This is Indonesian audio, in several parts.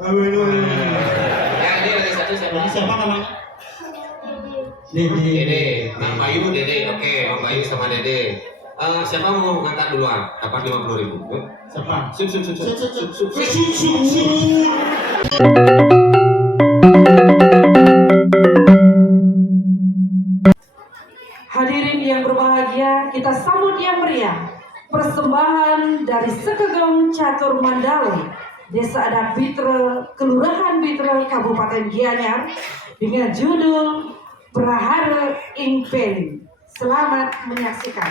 Ya, ini lagi satu siapa? Siapa namanya? Dede. Nah, Bayu, Dede. Oke, Om Bayu sama Dede. Siapa mau ngangkat duluan? Dapat 50.000. Siapa? Sup. Hadirin yang berbahagia, kita sambut yang meriah persembahan dari Sekegong Catur Mandale, Desa Adat Bitra, Kelurahan Bitra, Kabupaten Gianyar, dengan judul Prahara Impeli. Selamat menyaksikan.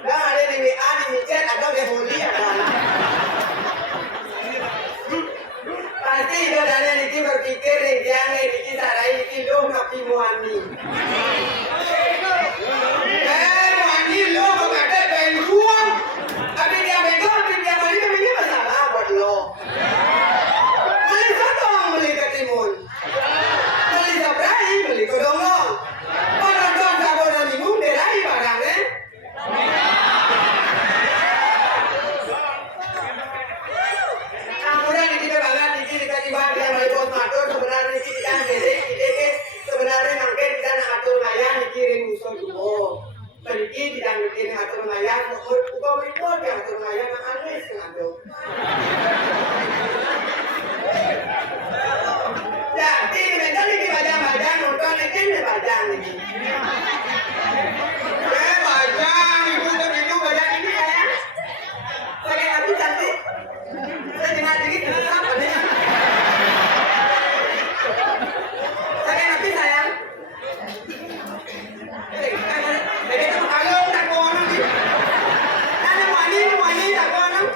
Dah ada di WA, di micet, ada di holi, ada. Pasti itu dari Niki berpikir yang Niki sarai Niki lo ngapi muani. Muani lo mengada bensuang. Tapi dia bego, tapi dia balik ini masalah buat lo. Beli sotong, beli ketimun. Beli sabrai, beli kodongong. Kodongong sabon dan minum derai barangnya. Kemudian Niki banget, Niki dikasih bahan dia balik bos matur. Sebenarnya Niki tidak jadi, sebenarnya mungkin kita nak atur mayat Niki ring musuh dulu. Pergi tidak mungkin atur mayat, bukan berikut yang atur mayat nak alis ngadu. Jadi mereka Niki baca nonton Niki baca Niki. Bajang, ibu bajang ini saya. Pakai aku cantik. Saya dengar dikit apa nih? Pakai napi sayang. Jadi kamu kalau tak kau orang ni. Nana mani tak kau orang.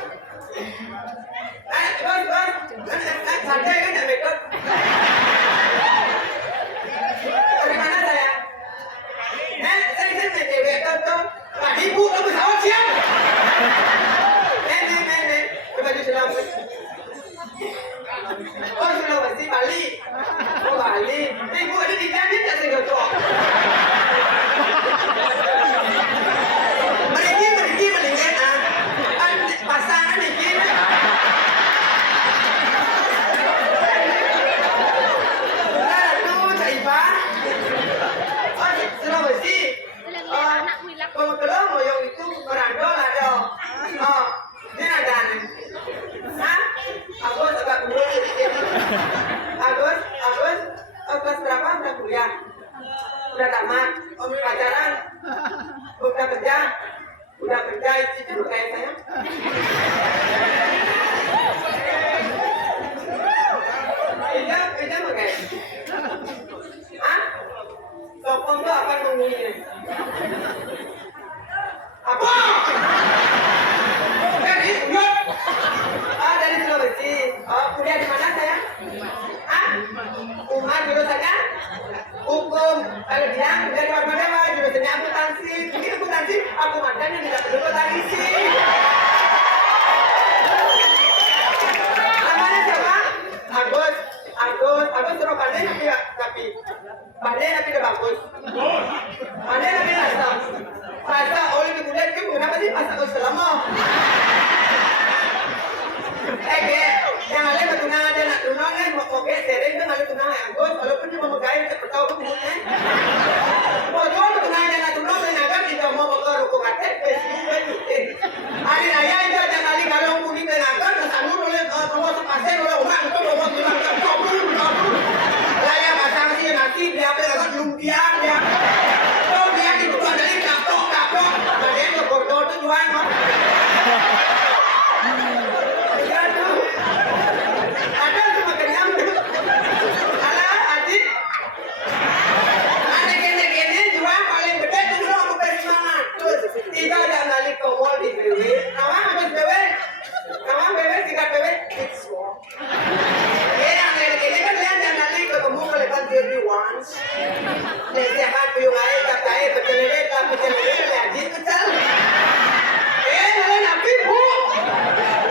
Bos. Santai kan tak makeup. Dari mana sayang? Saya makeup tu. Ibu kamu sawat siap. Baju Sulawesi. Oh Sulawesi Bali. Oh Bali. Ibu ada di dalam tak segocok. Meriki melihat pasangan ini. Lalu Caiba. Oh Sulawesi. Kalau kalau yang itu merandol ada. Oh ini ada nih. Hah? Agus agak dulu. Agus, kelas berapa udah kuliah? Udah tamat? Pacaran? Udah kerja itu kayak saya. Kerja pakai? Hah? Sokong tuh apa ngomongnya? Apa? Dari Sulawesi. Kuliah di mana saya? Umar jurusannya? Hukum. Kalau bilang dari mana Pak? Jurusannya akuntansi. Ini akuntansi, aku makan yang tidak perlu tadi sih. Namanya siapa? Agus suruh pandai tapi tidak bagus. Pandai tapi rasa. Rasa oleh kemudian kenapa sih pas Agus selama? Yang ada bertunang ada nak tunang kan mau sering kan ada tunang yang Agus walaupun dia memegai tertahu tu mulutnya. Bodoh bertunang ada nak tunang dan agak tidak mau bakar rukuk hati hari raya itu ada kali kalau kuning dan agak kesanur oleh nomor sepasang oleh orang itu nomor bilang kabur raya pasang sih nanti dia apa lumpia dia itu dari kapok ada yang bodoh tu jual mah. Tidak ada nalik komol di BW. Nama habis BW. Nama BW tiga BW. It's wrong. Yang ini kan lihat yang nalik ketemu kelepan jadi once. Siapa puyung air katai pecelele lihat di kecil. Nalen api bu.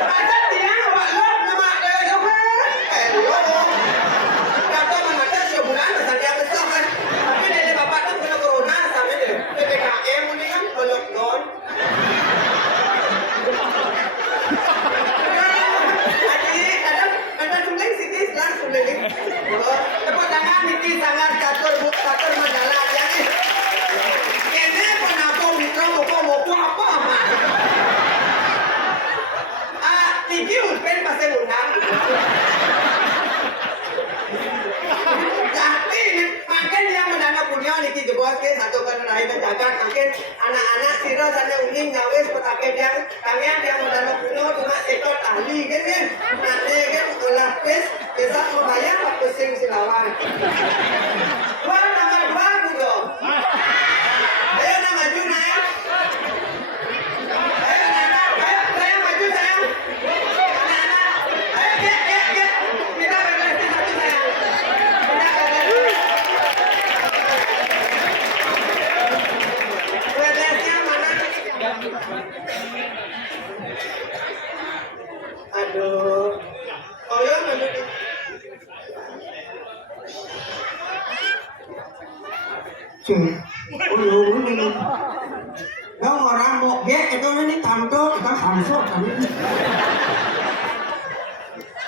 Ada tiang awak lot nama apa? Lo. Kata mana tak sebulan besar dia besar kan. Tapi dari bapak tu kena corona sampai deh. PPKM ini kan lockdown. Ada suling sikit langsung suling. Tepuk tangan Niki sangat catur majalah yang ini. Ini penapa mikro mau apa? Niki mungkin pasti undang. Tapi makin yang menana punya Niki jebol ke satu kan raih menjaga makin anak-anak siro sana uning ngawes petake yang menana punya cuma sektor ahli kan nanti kan olah pes besok mau bayar pusing silawan. Nomor 2 Google. Ayo nama maju naik. Aduh. Oh ya, aduh. Cuy. Ulu. Đâu mà ra một ghét cái tôi nó đi tầm tôi kita hamso kami.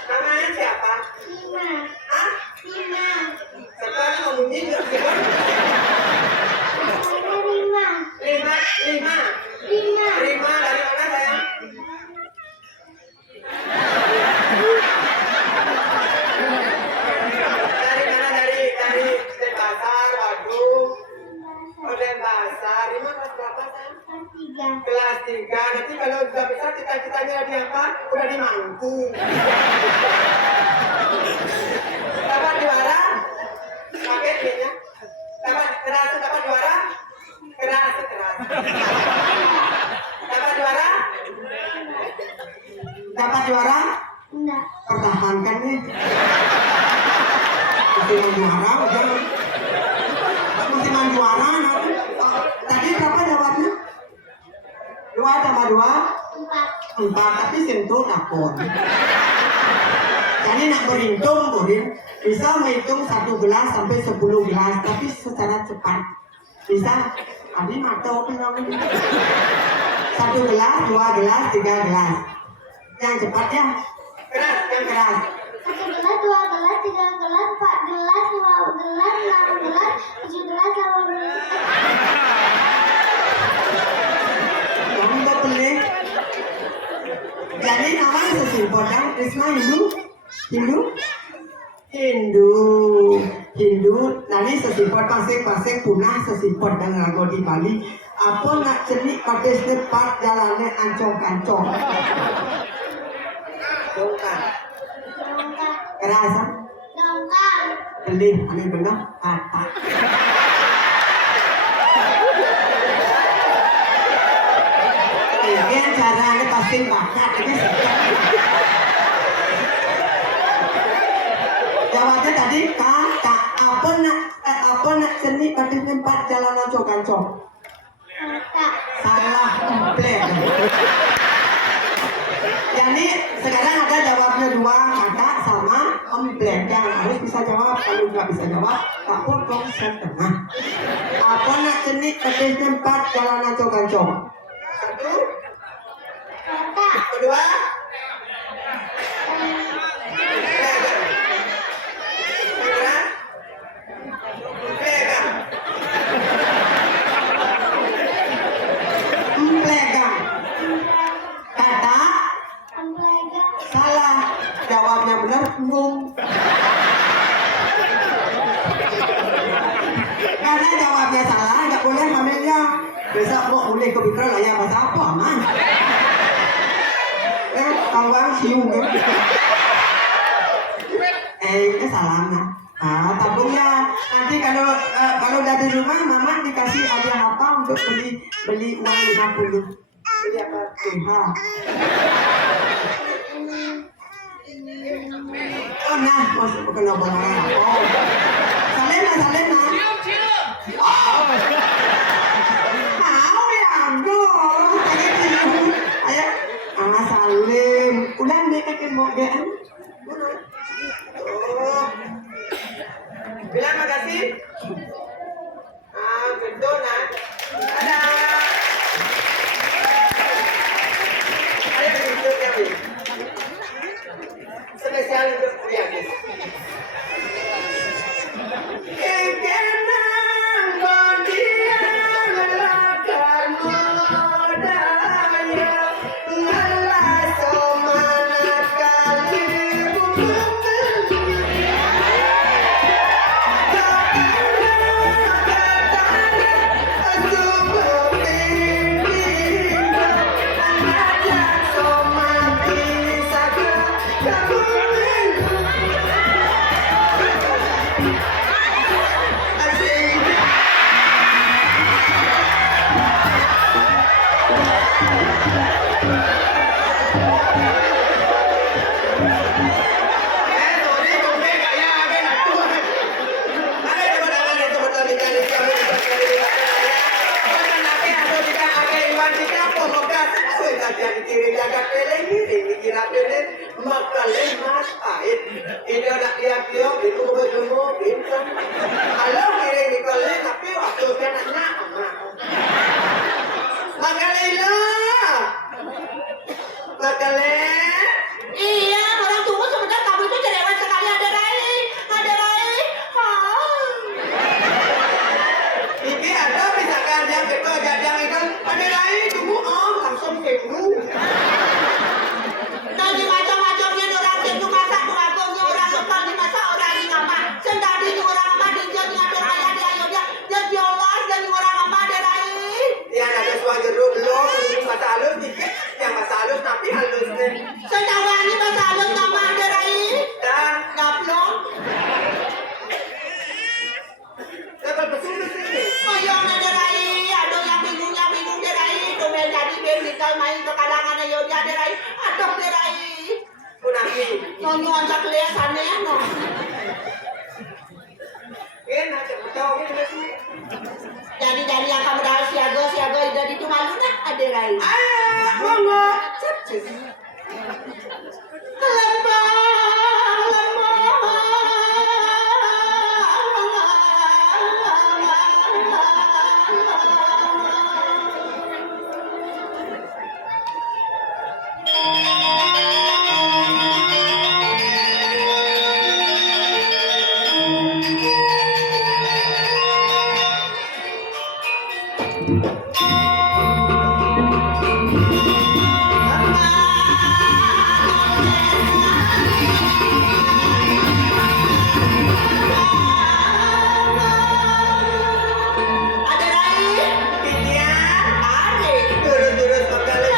Namanya siapa? Lima. Hah? Lima. Sekarang ngomongin siapa? Saya lima. Lima. Lima. Lima dari mana sayang? Dari mana? Dari Denpasar, Bandung. Oh, Denpasar. Lima kelas berapa sayang? Kelas tiga. Kelas 3. Nanti kalau sudah besar cita-citanya di apa? Udah di mangku. Dapat juara? Pakai ininya. Dapat keras, dapat juara? Keras. Dapat juara? Dapat juara? Enggak. Pertahankan nih. Musiman juara, udah. Musiman juara. Tadi berapa jawabnya? 2 tambah 2? Empat. 4, tapi sentuh takut. Jadi nak berhitung, Budin, bisa menghitung 1 gelas sampai 10 gelas, tapi secara cepat. Bisa? Abi matau kan kamu. 1 gelas, 2 gelas, 3 gelas. Yang cepat ya. Keras, yang keras. 1 gelas, 2 gelas, 3 gelas, 4 gelas, 5 gelas, 6 gelas, 7 gelas, 8 gelas. Kamu tak boleh. Jadi namanya sesimpel kan? Risma Hindu. Nanti sesimpel pasing punah sesimpel dengan lagu di Bali. Apa nak cenik pakai sepat jalannya ancong-kancong. Dongkang. Dongkang. Kerasa? Dongkang. Beli, aneh benar, kata. Ini caranya pasti bakat, ini jawabnya tadi kakak. Apa nak seni pada tempat jalan ancong-kancong? Kakak. Salah komplek. Jadi sekarang ada jawabnya 2, kakak sama komplek. Yang harus bisa jawab, kalau nggak bisa jawab, tak potong setengah. Apa nak seni pada tempat jalan ancong-kancong? 1, Kakak. kedua. Emplegang. Kata Amplega. salah. Jawabnya benar, ngum. Karena jawabnya salah, nggak boleh ngambilnya. Besok mau boleh ke pikir lah ya bahasa apa, man? Kawang siung kan? Itu salahnya. Tabung ya. Nanti kalau dari rumah, mama dikasih hadiah apa untuk beli uang 50. Beli apa? Oh nah, masuk ke nobel. Oh, salena. Oh, mau ya, aduh. Ayo, salim. Ulang deh kakek mau gaan. Oh. Bilang makasih. Gitu nah. Dadah. Ayo gitu ya, Bi. Spesial untuk kalian. Kekenang kondian lelakan modaya ngalah semangat kali kiri jaga pele kiri kira pele makale mas pahit ini ada dia itu bertemu bintang kalau kiri nikole tapi waktu kan anak makale lah makale Iya, orang tua sebenarnya kamu itu cerewet sekali ada Rai. Iki ada misalkan yang kita gadang ikan ada lain tunggu langsung kemu Tadi macam-macamnya orang itu masak agungnya orang lokal di masa orang ini apa? Sendiri di orang apa di jadi ada ayah di ayo dia jelas dari orang apa ada Rai. yang ada suara jeruk belum masa halus dikit yang masa halus tapi halus nih Setahu ini masa halus nama ada Rai. dan Gaplong. dapat betul sini Ayo ada Rai. Ada yang bingung deh Rai. Kemudian jadi bebikal main ke kalangan ayo dia ada Rai. Adok deh Rai. punami Nonton kelihatannya no. enak cepet ini sih Jadi yang kamu dah siaga dari itu malu nah ada Rai. monggo Ada Rai. pilihan Ada. turun makale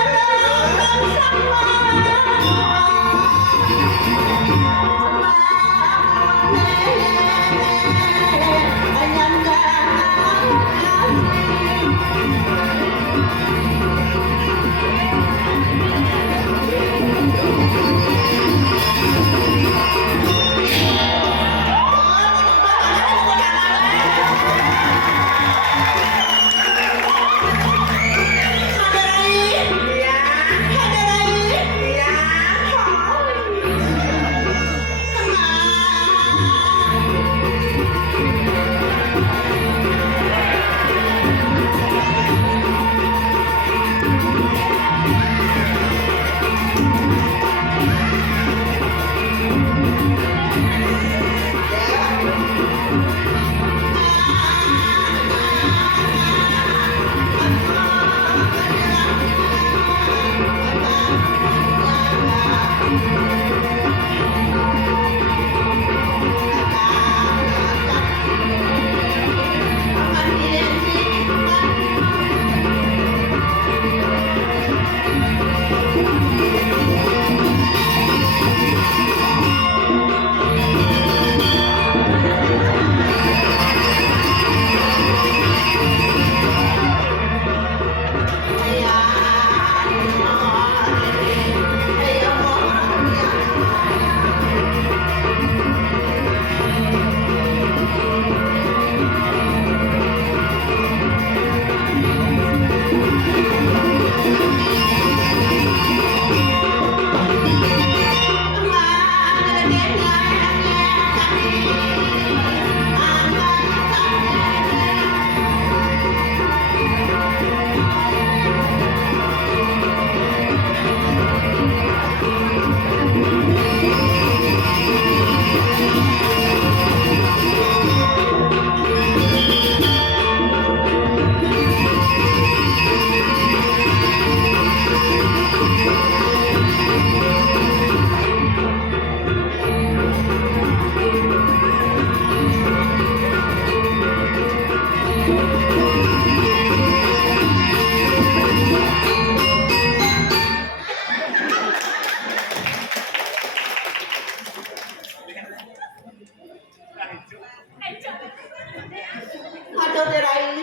Ada Rai.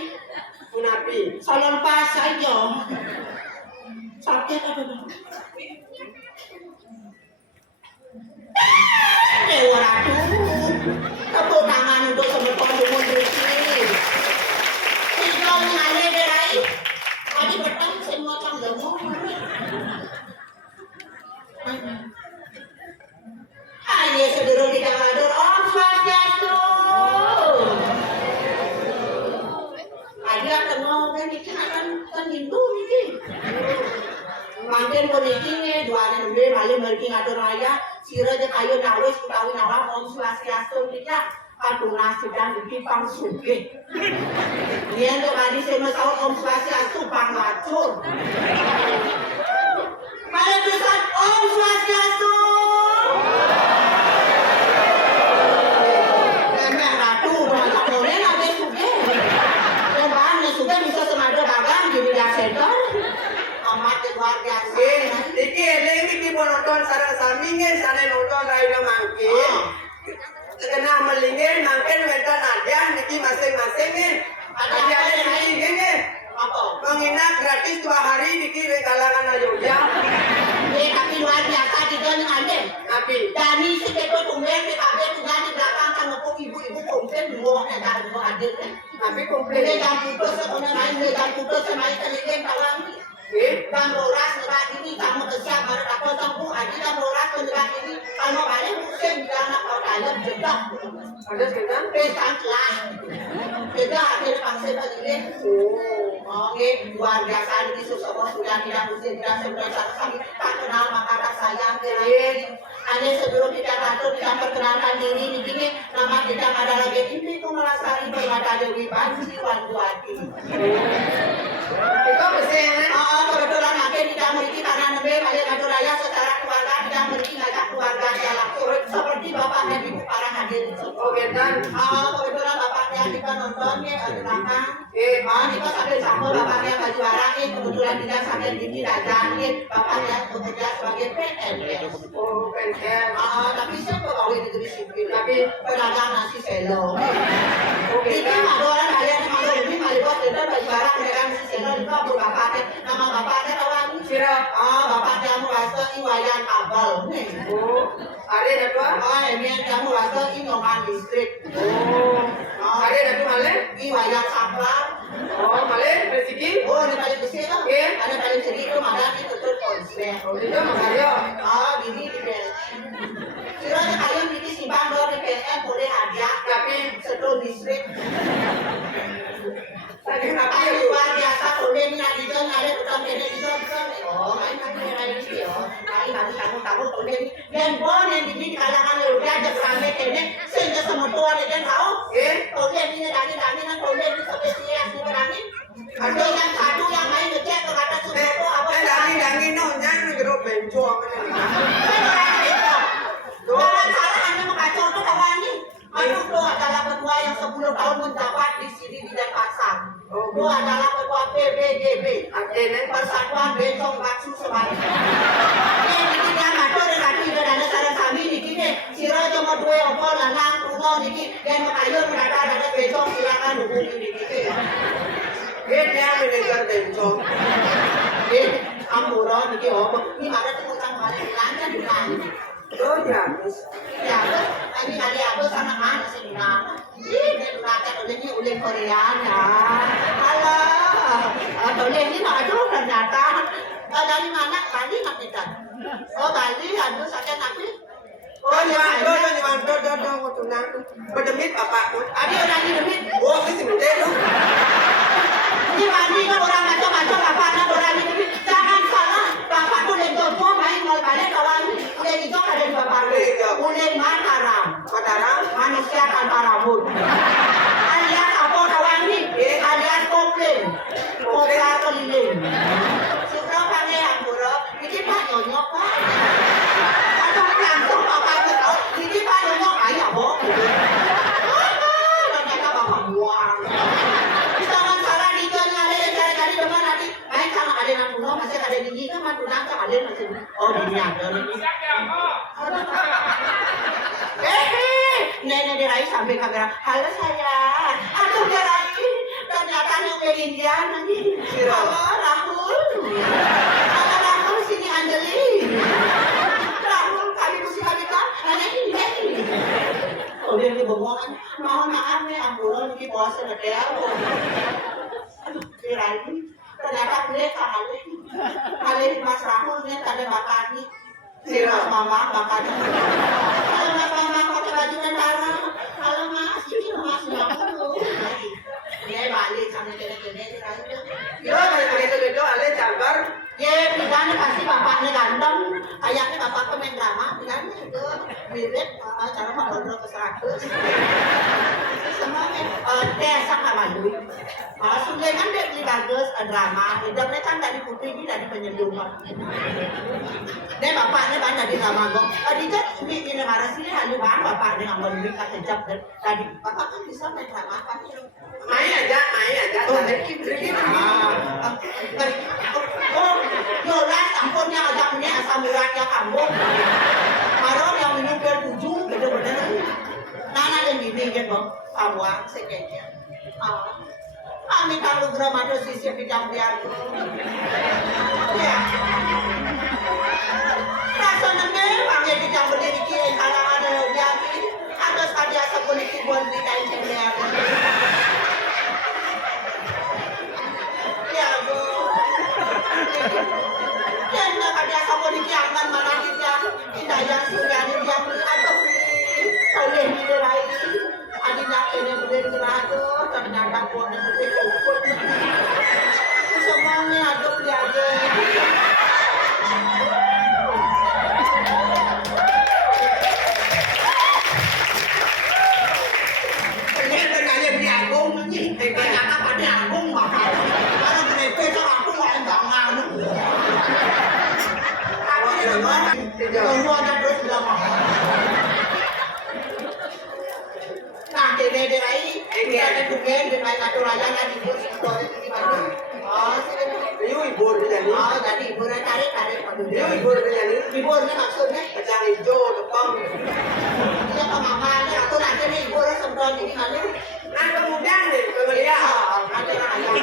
punapi Salon pas aja. Sakit ada. Dewa Ratu. Tepuk tangan untuk teman-teman Menteri. Tinggal ngane Rai. Tadi petang semua tanggamu. Mangken ko niki duane nembe malih mergi ngatur raya sira je kayu nawis utawi nawah Om Swastiastu kita kaduna sedang dipang sugih. Yen to kali sema saut Om Swastiastu pang wacur. Mari pisan Om Swastiastu. Nenek ratu banyak boleh nabe sugih. Dan bahan sugih bisa semada dagang di bidang center. Amat luar biasa. Iki ini nonton sarang saminge sana nonton raida mangke. Kena melingin mangken wentan aja niki masing-masing nih. Ada ini Apa? menginap gratis 2 hari niki kalangan Ayodhya. Tapi luar biasa di dalam ande. Tapi Dani sekepo tumben PKB tunggal di belakang kan ngepuk ibu-ibu komplain dua dan dua hadir. tapi komplain. Megang putus sekolah main megang putus semain kelilin kawan. Dan loras negara ini kamu kesiap baru dapat tempuh aja dan loras negara ini kalau balik musim jangan kau dalam jedak. Ada sekitar. Pesan lah. Kita akhir paksa kelilin. Oke, luar biasa ini seseorang sudah tidak musim tidak sebenarnya kami tak kenal maka tak sayang kalian. Hanya sebelum kita atur kita perkenalkan diri di sini nama kita adalah Betty Kumalasari Permata Dewi Panji Wanduati. Itu mesin. Kebetulan akhir tidak memiliki karena nembe balik atur raya secara keluarga tidak memiliki ngajak keluarga dalam seperti bapak dan ibu para hadirin semua. Oh, benar. Kebetulan bapaknya kita nontonnya di belakang. Kita sambil sama bapaknya baju warangnya kebetulan tidak sambil gini rajanya bapaknya bekerja sebagai PNS. Oh, PNS. Tapi saya pegawai negeri sipil. Tapi pedagang nasi selo. oh, Ini benar. ada orang kalian mau ini malibot dan baju warang pedagang nasi selo itu apa bapaknya? Nama bapaknya kawan. Sira. Bapaknya merasa iwayan abal. Oh, ada apa? Ini kamu rasa inoman listrik. Oh, ada apa male? Iwayan saplar. Oh, male rezeki. Oh, ada paling besar kan? Ada paling sedikit mana di tutup konsep. Oh, itu Mario. Gini di PLN. Kiranya kalian ini simpang doang di PLN boleh hadiah, tapi setel listrik. Tadi Tapi apa? luar biasa boleh nih ada itu ada utang kene itu kan. Oh, main ada ini yo. Kali harus kamu boleh nih. Dan boleh di kalangan udah ada rame kene sehingga semua tua kan tahu. Boleh ini dani kan boleh ini spesies nih berani. Ada yang satu yang main ngecek ke kata semua apa. Dangi no jangan gerok benco apa nih. Jangan salah hanya mengacau itu kawan nih. Aduh, itu adalah ketua yang 10 tahun menjabat di sini di Denpasar. Itu adalah ketua PBGB. Akhirnya Persatuan Bencong Baksu Semarang. Ini dia ngatur dengan tidak ada saran kami di sini. Sira cuma dua opor lanang kuno niki dan makayur mereka ada bencong silakan hubungi di sini. dia manajer benco. Ampura niki opor. Ini ada tentang hal yang lancar di mana? Oh, gratis. Ya, ini kali aku sama mana sih nama? Ini rakyat ini oleh Korea ya. Halo, oleh ini aduh ternyata dari mana Bali nak kita? Oh Bali, aduh sakit tapi. Oh, nyuman, mau tunang. Berdemit bapak. Adi orang ini demit. Oh, ini sebentar lu. Ini Bali kan orang macam-macam bapaknya orang ini demit. Jangan salah, bapakku lentopo main mau balik kawan. Udah itu ada di bapakku. Udah Mataram. Mataram. Manusia tanpa rambut. Alias apa kawan ini? Alias kopling. Kopla keliling. Sudah pakai Ampura. Ini Pak Nyonyok Pak. Atau langsung bapak tahu. Ini Pak Nyonyok ayah boh. Ternyata bapak buang. Jangan salah di jalan ada cari-cari depan nanti. Main sama ada yang pulau masih ada di sini kan mantunang sama ada masih. Oh di ada ini. Nenek dirai sampai kamera. Halo saya. Aduh dirai. Ternyata yang Indian nanti. Halo Rahul. Halo Rahul sini Anjali. Rahul kami mesti kami kan. Hanya ini. Oh dia ini bohongan. Mohon maaf nih ambulan di puasa ngedel. Aduh dirai. Ternyata boleh kali. Kali Mas Rahul nih ada bakat nih. Si Mas Mama bakatnya. Halo Mas Mama pakai baju tentara. Halo Mas, ini Mas Mama. Dia balik sampai kene-kene. Yo, balik-balik ada jabar. Ye, bukan pasti Kayaknya bapak main drama, kan itu mirip cara Pak Gondrong ke 100. Semua desa Kawandu. Sudah kan dia beli bagus drama, hidupnya kan dari putih ini dari penyelundup. Dia bapaknya kan dari drama kok. Dia ini negara sini hanya bang bapaknya ngambil duit kejap tadi. Bapak kan bisa main drama kan? Main aja. Oh, Oh, Yolas, ampunnya agamnya asam uratnya kamu. Kalau yang minum ke 7, bener-bener. Nana yang gini kan bang, awang sekejap. Kami kalau gramado sisi bidang biar. Ya. Rasanya memang yang bidang berdiri kiri kalau ada yang ada saja sepolitik buat bidang cendera. Ya bu. Dan ada sepolitik aman mana kita yang sudah yang atau oleh dirai. Adina kene boleh gerado ternyata kone boleh ukut. Semuanya ada aja. Ini terkaya di Agung ini. Ternyata pada Agung mahal. Kalau mereka itu aku lain bangan. Aku ini mana? Semua ada terus bilang mahal. Nah, derai, ada bukan derai katurayan ada di Bandung. Oh, Ibu ibu jadi. oh, jadi ibu tarik Bandung. Ibu jadi. Ibu ini maksudnya, Kacang hijau depan. dia ke mamanya, aku nanti nih ibu orang semprot ini mana? Nah kemudian nih kemudian. Ada ayam.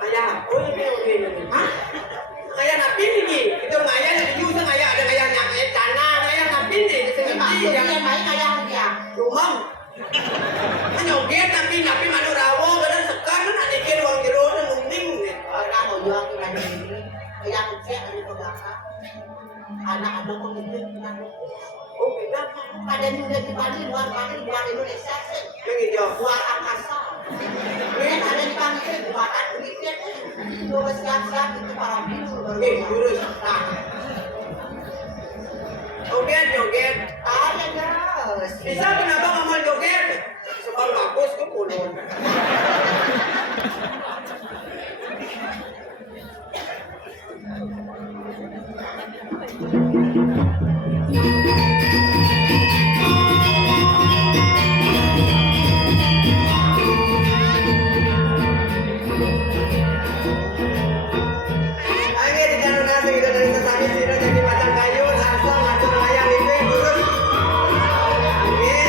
Ayah, oh ini. Hah? Ayah napi ini. Itu ayah di Yusuf ayah ada ayah nyampe tanah ayah napi ini. Ini maksudnya yang baik ayam dia. Rumah. Menyoget napi manu rawo benar sekarang ada kira uang jero dan mending. Orang mau jual ke mana ini? Ayam kecil ada di belakang. Anak ada pemimpin dengan Oh benar. ada juga di Bali luar Indonesia sih. Yang hijau. Luar angkasa. Kemudian ada di Bangkit buatan pemimpin. Coba siap-siap itu para biru baru. Lurus. Nah, Joget. ada guys. Bisa kenapa ngomong joget? Sebab bagus ke pulun. Angin tidak nasi kita dari sesami sini jadi batang kayu langsung ngatur layang itu lurus. Angin.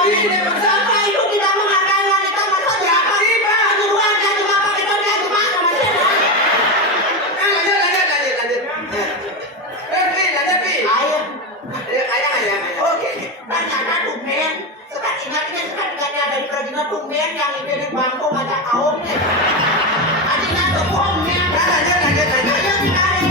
Bapak itu tidak menghargai wanita, masa dia apa? Kejuruan, dia cuma pakai itu, dia cuma sama saya. Lanjut, Pi. Ayo. Ayang. Oke, ternyata tumben. Sekali ingatnya sekali dari perjina tumben yang itu di bangku ngajak kaum nih. Adina tepungnya. Lanjut. Ayo ditarik.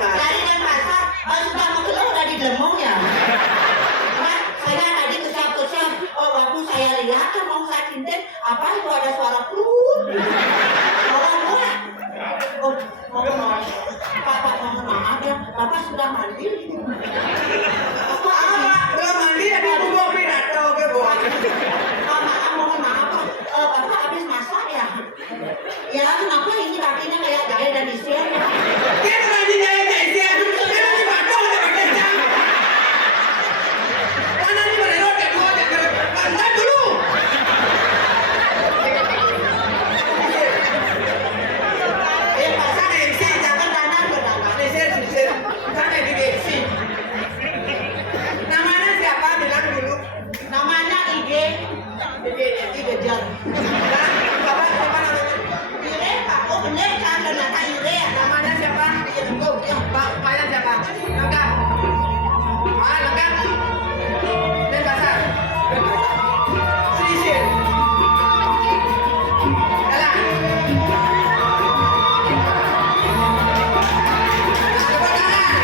Dari dan pasar, sudah mau keluar udah di Demong ya. Mas, saya tadi kesap-kesap. Waktu saya lihat kan mau saya cintin, apa itu ada suara plut. Orang murah. Mohon maaf. Pak, mohon maaf ya. Bapak sudah mandi. Belum mandi, tapi tunggu pidato ke bawah. Maaf, mohon maaf. Bapak habis masak ya? Ya, kenapa ini kakinya kayak jahe dan isir? Dia lagi jahit dia lagi batuk ada kecang. Mana ni mana roti dua aja pandai dulu. Pasang MC, jangan dandan berdandan. Sisir. Sana di MC. Namanya siapa bilang dulu? Namanya IG Jar. Bapak siapa namanya? Ire, Pak. Oh bener kan, ternyata Ire. Namanya siapa? Pak, ayah siapa? Lengkap. Lengkap. Dan pasar. Sisir. Jalan. Tepuk tangan.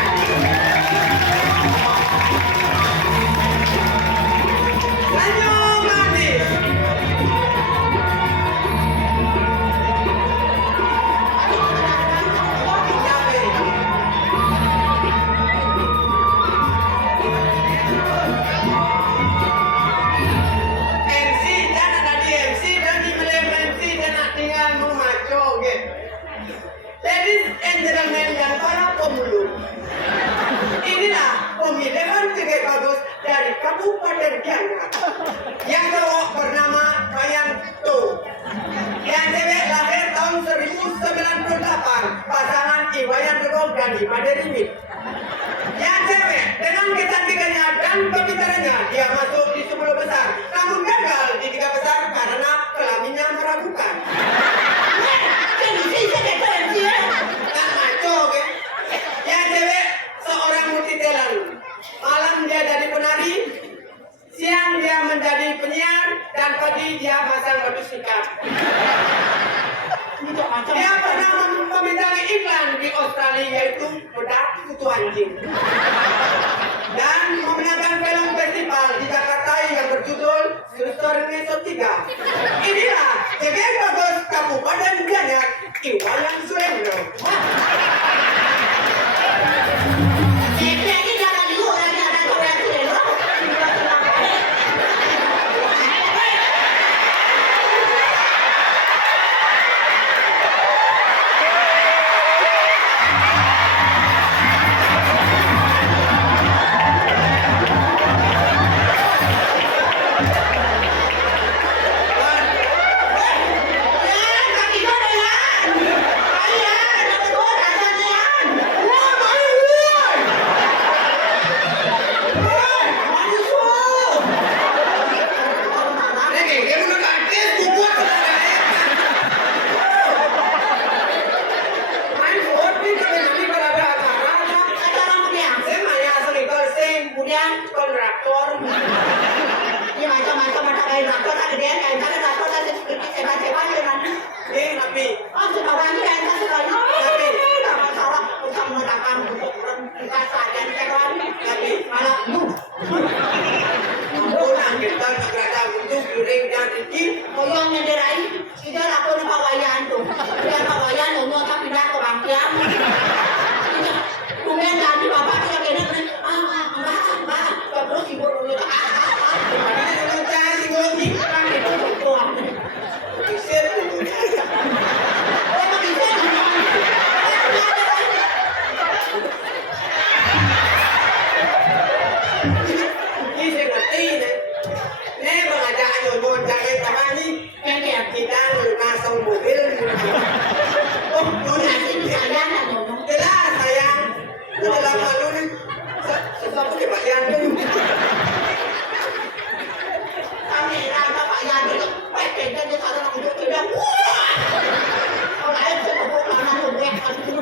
Lanjut mandi. MC jangan tadi MC dan di MC dan nak tinggal memaco gitu. Ladies and gentlemen dan para pemulung, inilah pemilihan cewek bagus dari Kabupaten Gianyar. Yang cowok bernama Bayan Tu. Yang cewek lahir tahun 1998, pasangan Iwayan Regong dan Imade Rimit. Yang cewek dengan kecantikannya dan kepintarannya, dia masuk di 10 besar, namun gagal di 3 besar karena kelaminnya meragukan. Kan maco, kan? Yang cewek seorang multitalented. Malam dia jadi penari, siang dia menjadi penyiar, dan pagi dia masang baju sikat. Dia pernah membintangi iklan di Australia yaitu bedak kutu anjing. Dan memenangkan film festival di Jakarta yang berjudul Suster Ngesot 3. Inilah cewek bagus Kabupaten Gianyar, Iwayan Surendro. sekarang ini yang sekarang tapi sama salah bersama mengatakan untuk kita sajian sekarang tapi malah Pulang kita segera untuk piring dan iki. Koyong nyenderai, kita lakukan pawayan tuh. Dia pawayan nyonya tapi dah ke bangkian. Kemudian tadi bapak kita kena mbak, terus ibu dulu. Kita cari lagi. Itu tuan. Bisa dulu. Emang bisa? Ini saya ngerti nih. Nih mengajak nyonya jangan sama ini. Kayak Kita ngasong mobil. Oh, nyonya sih sayang lah nyonya. jelas sayang. Dalam lalu nih. Sesuatu di bagian itu. Kami rasa Pak Yan itu pengen dia sana nak duduk dia. Wah! Kalau air sebab mana lembek itu.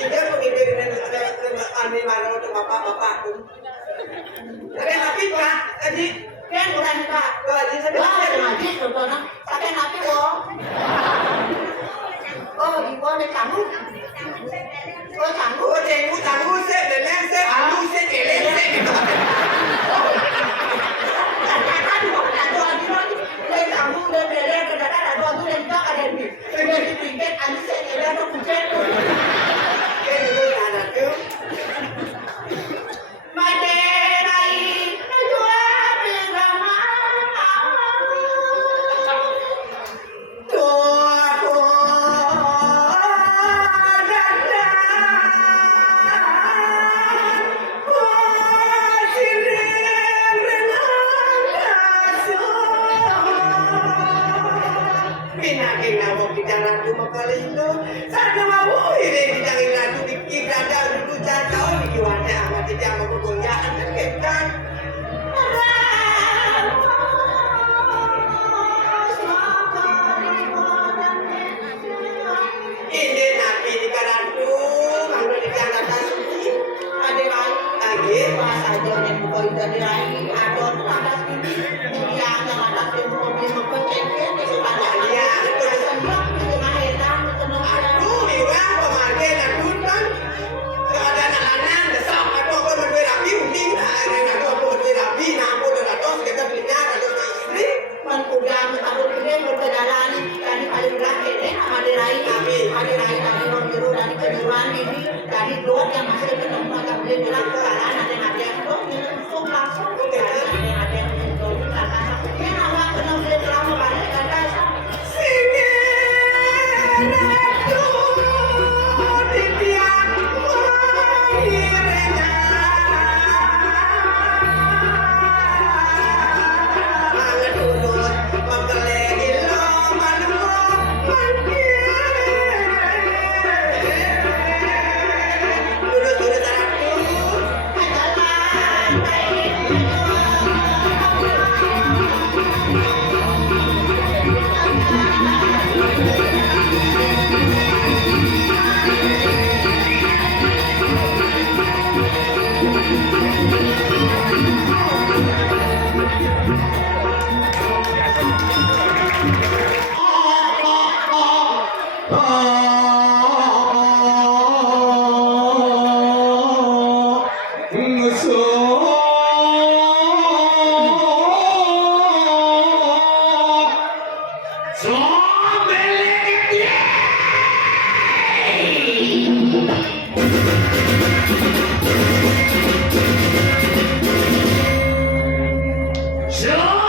Kita mengirim aneh marah untuk bapak-bapak tuh. Tapi tapi pak, tadi Kan udah nikah. tadi saya Wah, bilang ngaji sebetulnya. Sakit hati loh. Oh, ibu ada canggung. Oh, canggung. oh tangguh saya, nenek saya, alu saya, celeng saya gitu. Katakan kok ada doa di sini. Dia canggung dan dia kedatangan ada doa tu dan juga ada di. Dia dipikir anu saya dia ada kucing. Kan dulu anak tuh. Maderai, najwa bersama. Ini nabi di karantu, kalau di Jakarta sini, Maderai, lagi. pas aja yang buka dari rai, ada atas ini, yang atas itu mobil mengkecek, itu ada Iya, itu senang, itu maheran, senang ada. Aduh, iwan pemargen aku kan ada anak-anak desok aku berdua rapi uning aku berdua rapi nampu ratus kita belinya ratus istri Mengkudang tahun ini berjalan dari paling belakang ini Maderai, Maderai dari Ronggiro dari Kejuruan ini dari dua yang masih ketemu agak boleh bilang kalian ada yang tuh langsung ada yang itu karena ini awak kena boleh bilang balik karena sini ratu di tiang mahirnya mangan urut mengkelegi lo manu urut-urut anakku Sure.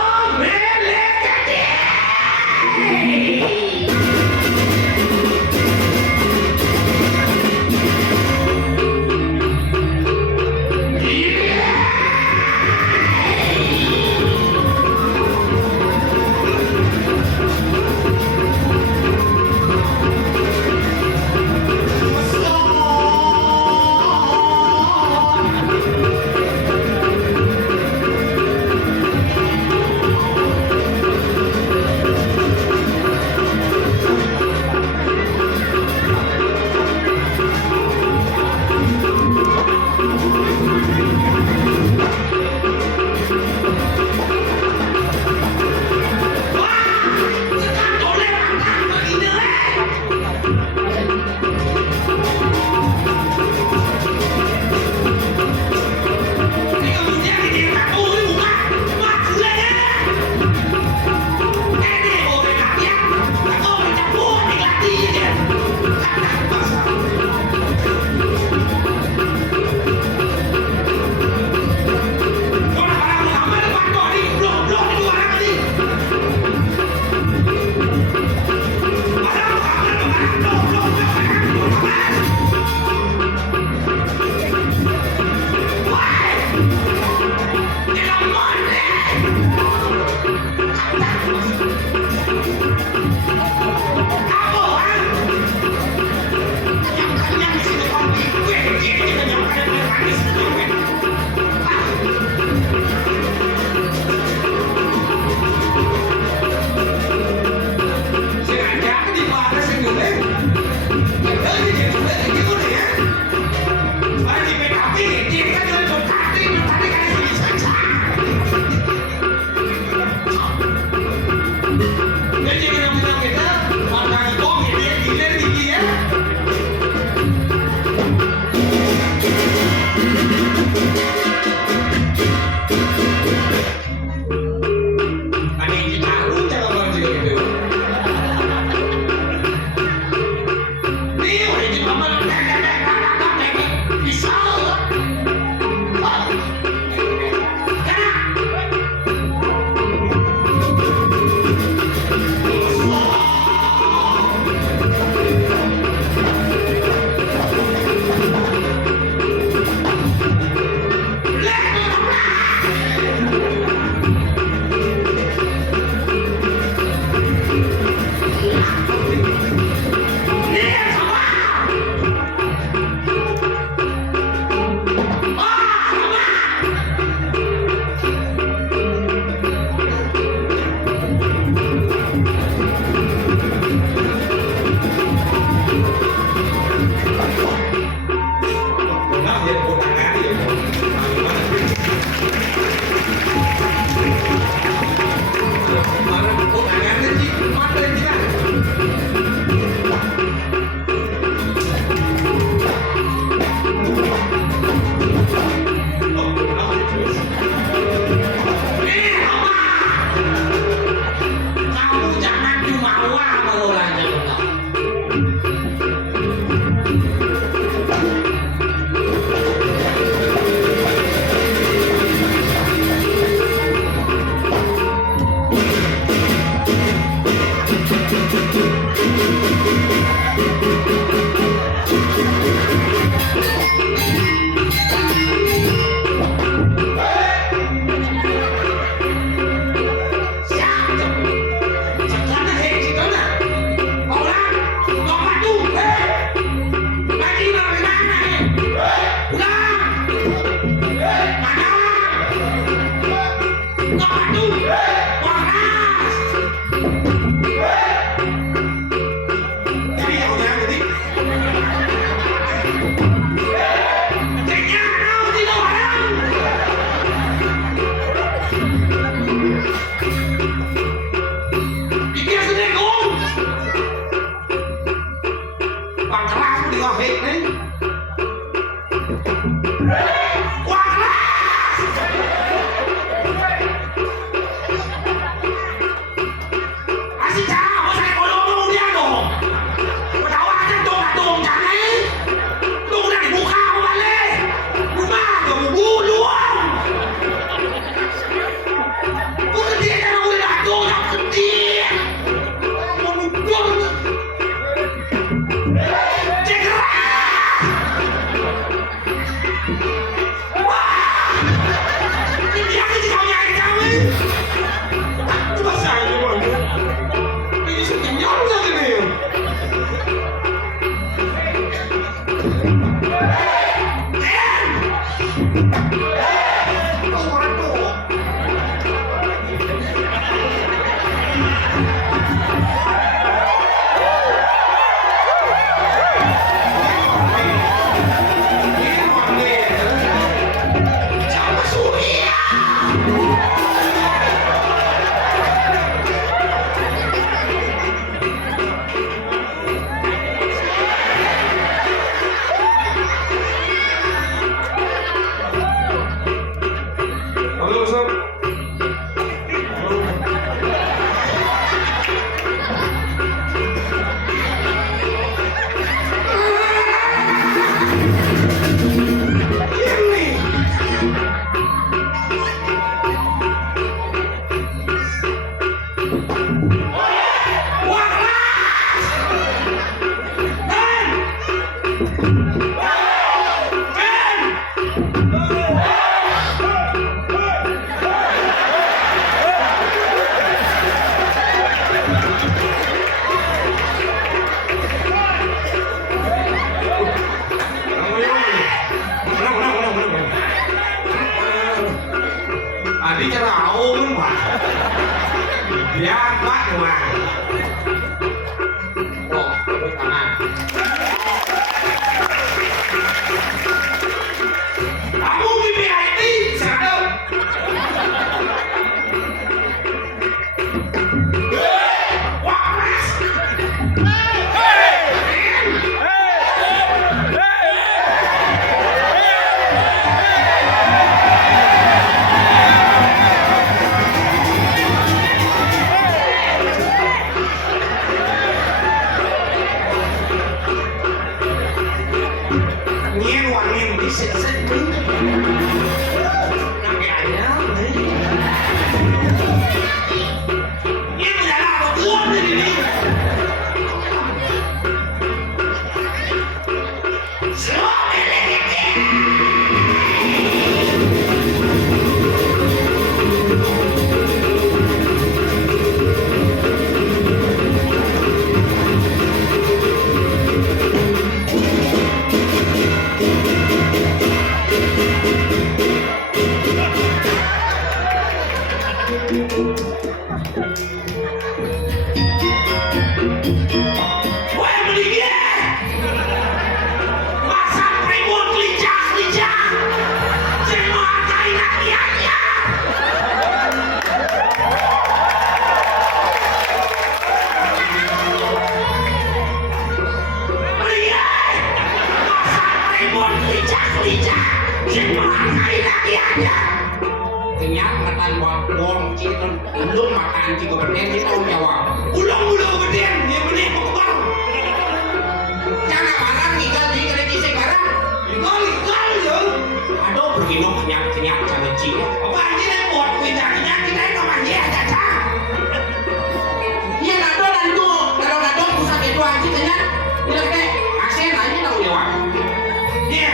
Ini aku sih kau nyari kami. Coba saya mana? Ini senyum saja nih. Halo, Sob. Đi cho nó ôm mà dạ bác mà ồ cảm ơn kamu VIP sao đâu nghe hoàng nghe một cái xịt xịt cứng cái ảnh đó đấy nghe mà là một cuốn đi đi kenyang makan bom citon belum makan cigo beden di tahun Jawa ulang beden dia benih mau kebang jangan makan tinggal di kerja sekarang tinggal yo aduh pergi nong kenyang sama cigo apa aja yang buat kita kenyang kita nong aja aja iya nado nado pusat itu aja kenyang bilang deh asen aja tahu Jawa dia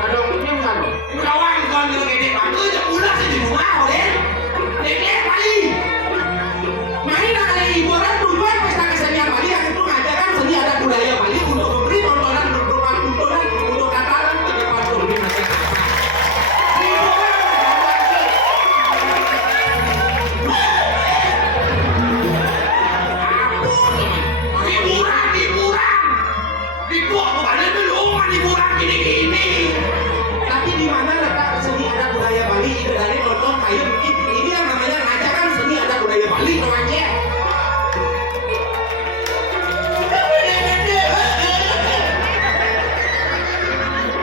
nado ini bukan kawan con bilang gede bantu aja pulang sih di rumah deh deh Bali main kali hiburan tujuan pesta kesenian Bali yang itu ngajarkan seni adat budaya Bali untuk memberi tontonan untuk tataran ke depan publik masyarakat hiburan kemarin belum hiburan gini tapi di mana letak seni adat budaya Bali itu dari nonton kayu ini yang namanya ngajarkan seni adat budaya Bali teman aja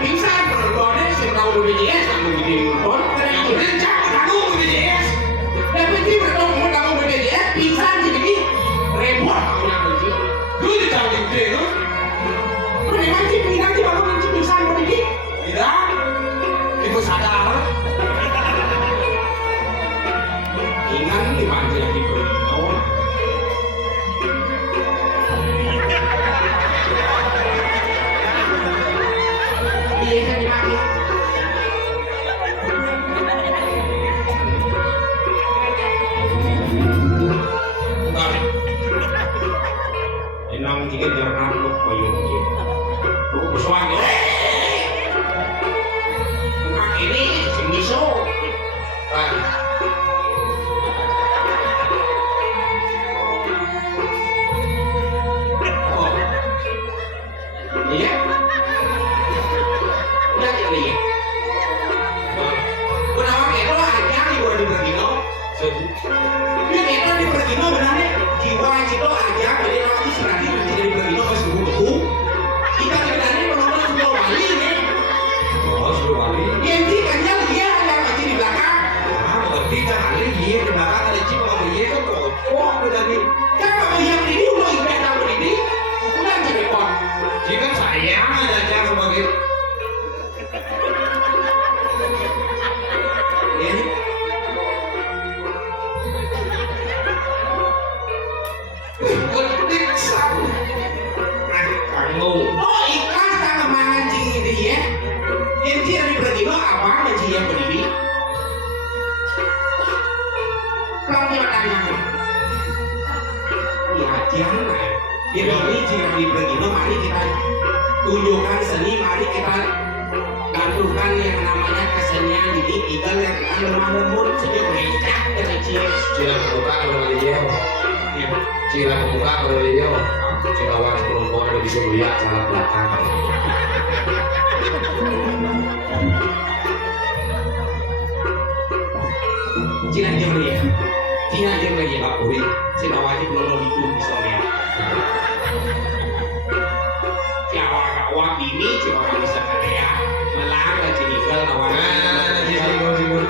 pingsan nontonnya sih tahu BPJS kamu gini nonton rencang kamu BPJS tapi bertemu kamu BPJS pingsan jadi repot kamu yang benci dulu tahu gede tuh memang sih pindah sih bangun nanti pingsan begini tidak itu sadar ingat di mana yang diberitahu Iya kan dimaki. Bukan. Enang jika jangan lu koyong gitu. Lu bersuara. Bukan ini si miso. Iya. Udah jadi. Kenapa itu aja di luar di Bergino? Dia itu di Bergino benarnya jiwa itu aja dari orang itu berarti menjadi Bergino ke seluruh beku. Kita sebenarnya menonton sebuah wali nih. Oh, sebuah wali. Yang di kanjal dia ada masih di belakang. Ah, berarti jangan lagi di belakang ada cip sama dia itu kocok tadi. Kan kamu yang ini udah ingat kamu ini. Udah jadi pot. Jika sayang aja sebagai ini ketik satu kamu oh ikhlas tak mancing ini ya yang dia di Bergino apa mancing yang berdiri kalau dia tanya ya jangan ini jika di Bergino mari kita tunjukkan seni mari kita bantukan yang namanya kesenian ini igal yang lemah lembut sejauh becak dan kecil cila membuka kalau dia cila membuka kalau dia cila wajib perempuan ada bisa melihat cara belakang cila dia melihat Pak Puri cila wajib nonton itu bisa lihat awak ini cuma bisa karya melang dan cinikel awak cinikel macam itu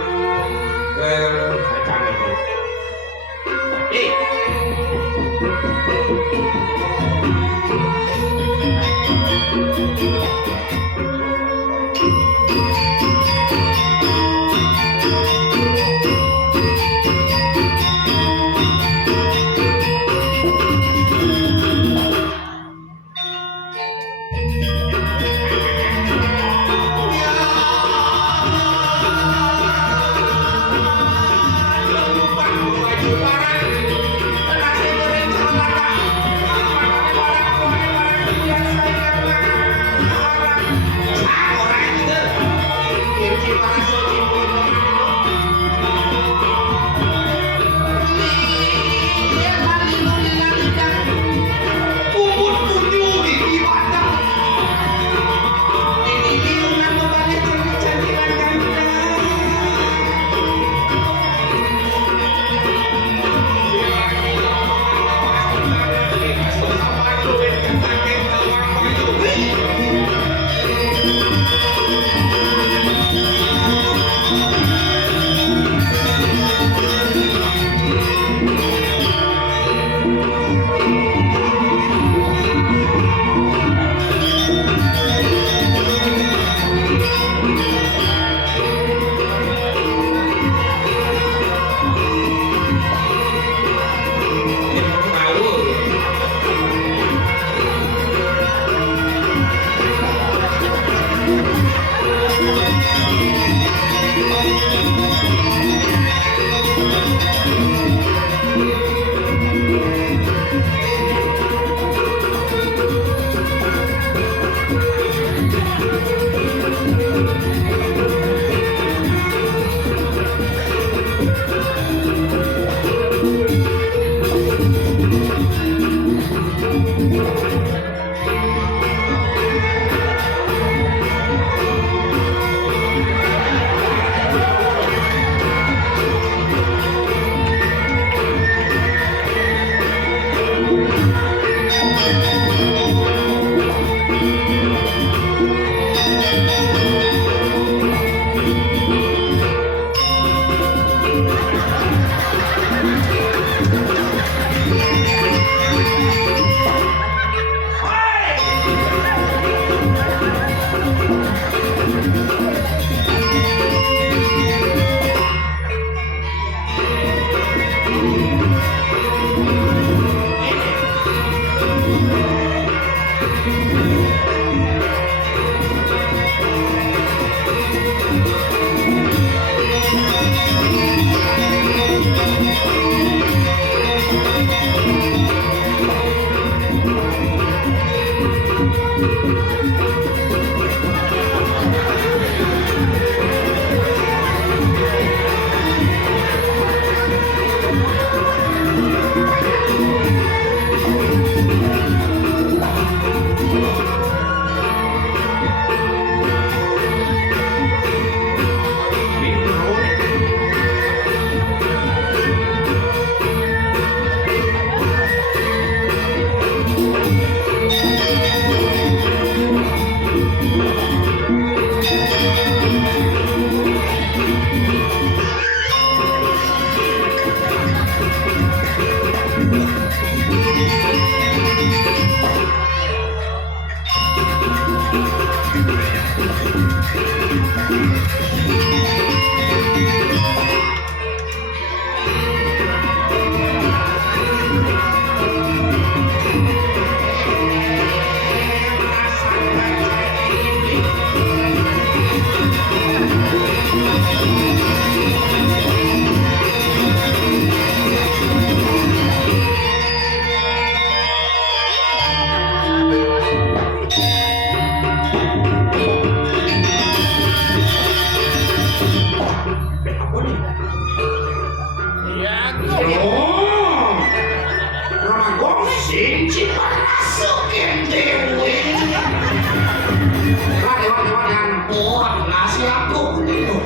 pohon nasi aku itu.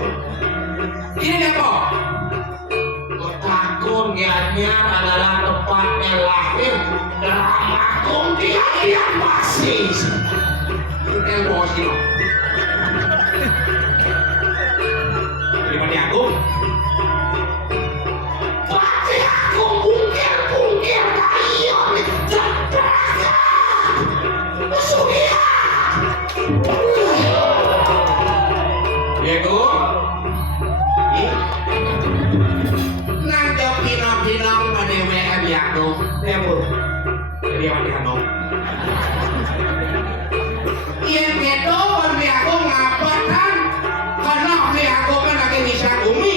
Ini apa? Takun Gianyar adalah tempatnya lahir Dramakung Gianyar Basis. Hotel bos ini. Gimana aku? Pasti aku bungkir kayu terasa. Suya. Ya ku? Pinang pada WM ya dong, ya bu. Jadi apa dia dong? Iya gitu, bagi aku ngapa kan? Karena bagi aku kan lagi bisa bumi.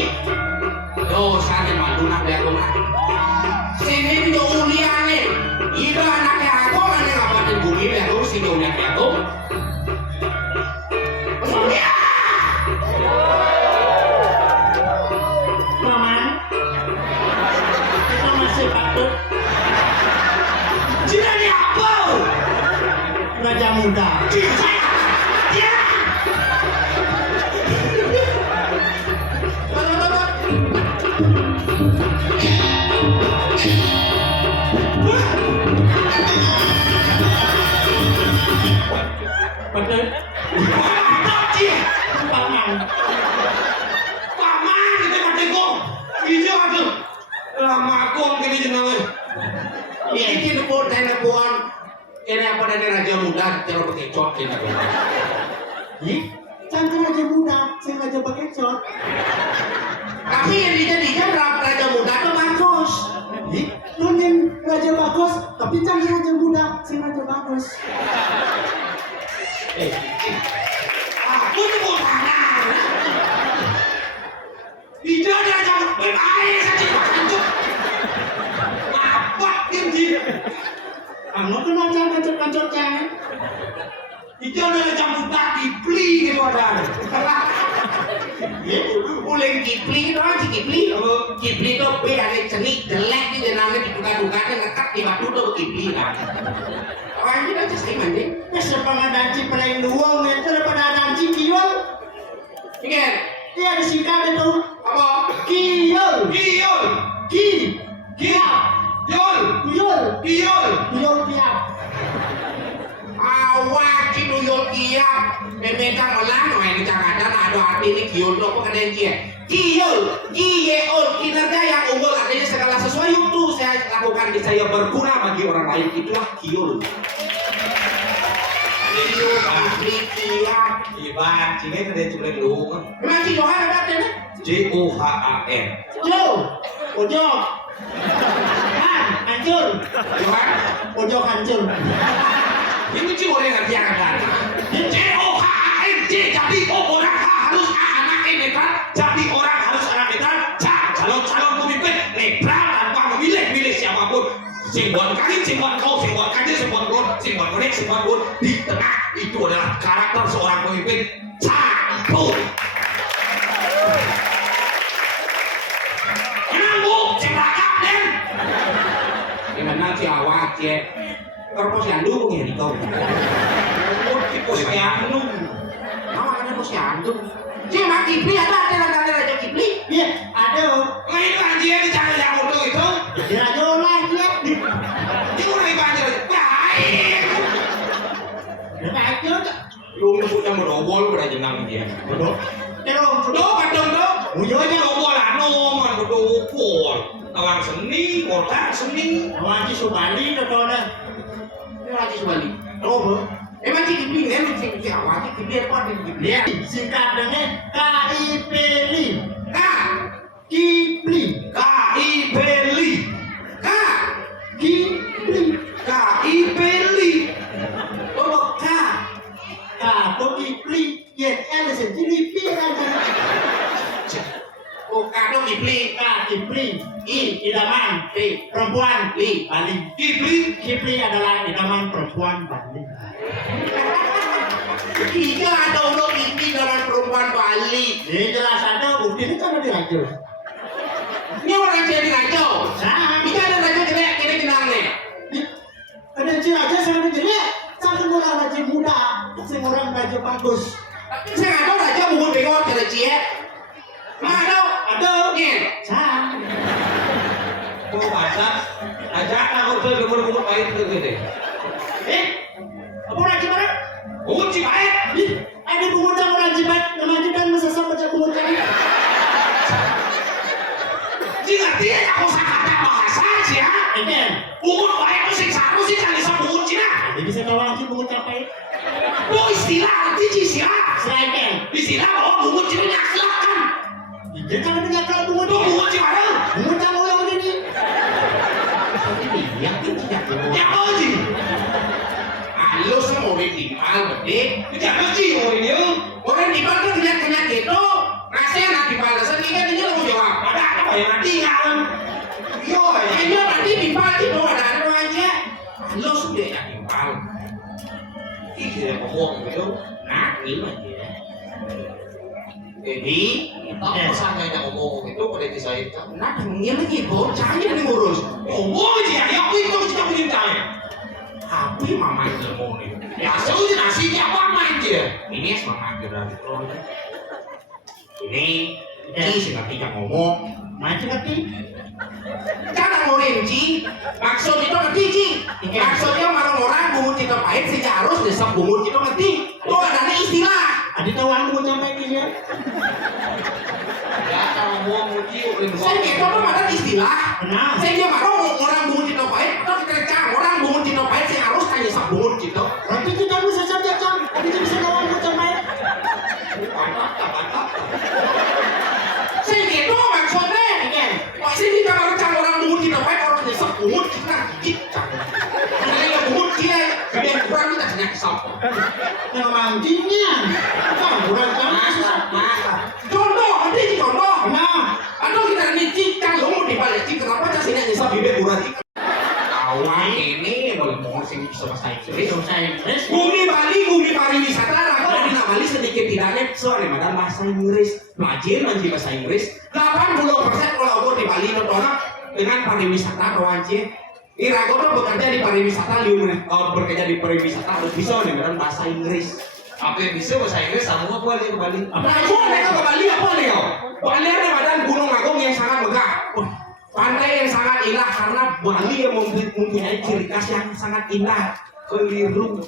Yo, sana maduna bagi aku mah. Sini dia ulian nih. Iba anaknya aku kan yang ngapa di bumi bagi aku sini ulian bagi aku. Ulian. Jadi apa? Raja muda. Ya. Betul. Paman. Paman itu matiku. Iya tuh. Lama aku gini jenenge. Ini nepot telepon. Ini apa dari raja muda cara pakai cot ini. Ih, cantik raja muda, saya raja pakai cot. Tapi yang dijadikan raja muda itu bagus. Ih, yang raja bagus, tapi cantik raja muda, saya raja bagus. Aku tuh mau tangan. Tidak ada raja berbahaya saja bagus. Apa ini? Kamu kenapa kancot-kancot jangan? Itu ada campur kipli gitu ada. Uleng kipli itu aja kipli. Kipli itu beda ada cenik jelek di dalamnya dibuka-buka dan lekat di batu itu kipli kan. Orang ini aja sih mending. Ya sepanjang danci paling dua meter daripada danci kiol. Ingat? Iya disingkat itu. Apa? Kiol. Kiol. Kiol. Kiol. Kiap. Awak kinuyul kiap. Memegang melang, ini cakatan ada arti ini kiol itu apa kadang kia. Kiol, kinerja yang unggul artinya segala sesuatu itu saya lakukan di saya berguna bagi orang lain itulah kiol. Kiap. Iban, cingnya ada cuman lu kan? Memang si Johan ada kan? Johan. Pojok. Hancur. Johan. Pojok hancur. Ini sih orang ngerti kan? Johan, jadi orang harus anak ini kan? Jadi orang harus anak netral. Calon pemimpin netral tanpa memilih siapapun. Simbol kain, simbol kau, simbol kaji, simbol klon, simbol kuning, simbol pun di tengah itu adalah karakter seorang pemimpin. Campur. Si awak ya, kalau posyandu ya di kau. Oh, si posyandu, mana posyandu? Si mak kipli ada raja kipli? Iya, ada. Ini aja di cara yang untuk itu. Jadi raja lagi ya. Ini orang ibadah baik. Raja. Lu udah merobol berjenang dia. Bodoh. Kadang dong. Ujonya Merobol anu, man berobol. Awang seni, kotak seni. Awang Subali contohnya. Ini lagi sebalik. Oh, Emang si kipli kan si awak kipli apa di kipli? ya. Singkatannya KIPLI. Kipli. Kipli. Oh, Kipli. Ya, ada sendiri aja. Oh, kado kipli. Kipli. Idaman. Perempuan. Bali. Kipli adalah idaman perempuan Bali. Iya ada udah kipli dalam perempuan Bali. Ini jelas ada bukti ini kan di raja. Ini orang jadi raja. Nah, Ini ada raja jelek, ini kenal nih. ada raja sangat jelek. Sangat orang raja muda, orang raja bagus. Tapi saya Selain Istilah oh bungut cina silakan. dia kan ada kalau bungut Tuh bungut cina mana? bungut yang ulang ini. Yang tidak bungut. Ya aja. Halo semua orang timbal gede. Tidak mesti orang ini. Orang timbal kan kenyak gitu. Ngasih anak timbal sedih kan ini lo jawab. Ada apa yang mati kan? Yo, ini nanti timbal itu ada aja. Halo sudah ya timbal. Iya ngomong gitu. Nah ini aja. Jadi, Tak pesan yang ngomong itu pada kisah itu. nah pengen lagi bocah aja nih ngurus. Ngomong aja ya, aku itu kita punya tanya. Apa mama yang ngomong nih? Ya sudah nasinya apa aja. Ini es mama gerak itu. Ini sih ketika ngomong. Macam ngerti? Cara ngorinci, maksud itu ngerti Ci. Maksudnya orang-orang bungut itu pahit sih harus desap bungut itu ngerti. Itu ada istilah. Ada tahu bungut sampai dia. Ya kalau ngomong muji udah dua. Saya gitu tuh ada istilah. Benar. Saya dia marah orang bungut itu pahit. Atau kita cang orang bungut itu pahit sih harus kayak desap bungut gitu. Nanti kita bisa saja cam. Tadi kita bisa tahu bungut sampai. Saya gitu maksudnya. Pasti kita kalau cang orang bungut itu pahit harus desap bungut kita kita. Kalau bungut dia dia kurang kita hanya kesap. Yang mancingnya. Kan kurang cam. Contoh, nanti contoh. Nah. Atau kita nicik kan lo mau dibalik cik kenapa casihnya nyesap bibir kurang cik. Kawan ini boleh ngomong sing bisa bahasa Inggris. Bahasa Inggris. Bumi pariwisata, kalau di Bali sedikit tidaknya soalnya madam bahasa Inggris. Belajar manji bahasa Inggris. 80% kalau di Bali itu orang dengan pariwisata kawanci. Irago tuh bekerja di pariwisata, bekerja di pariwisata harus bisa dengan bahasa Inggris. Apa yang bisa bahasa Inggris sama apa lagi ke Bali? Nah, mereka ke Bali apa nih kau? Bali ada badan Gunung Agung yang sangat megah. Pantai yang sangat indah karena Bali yang mempunyai ciri khas yang sangat indah. Keliru.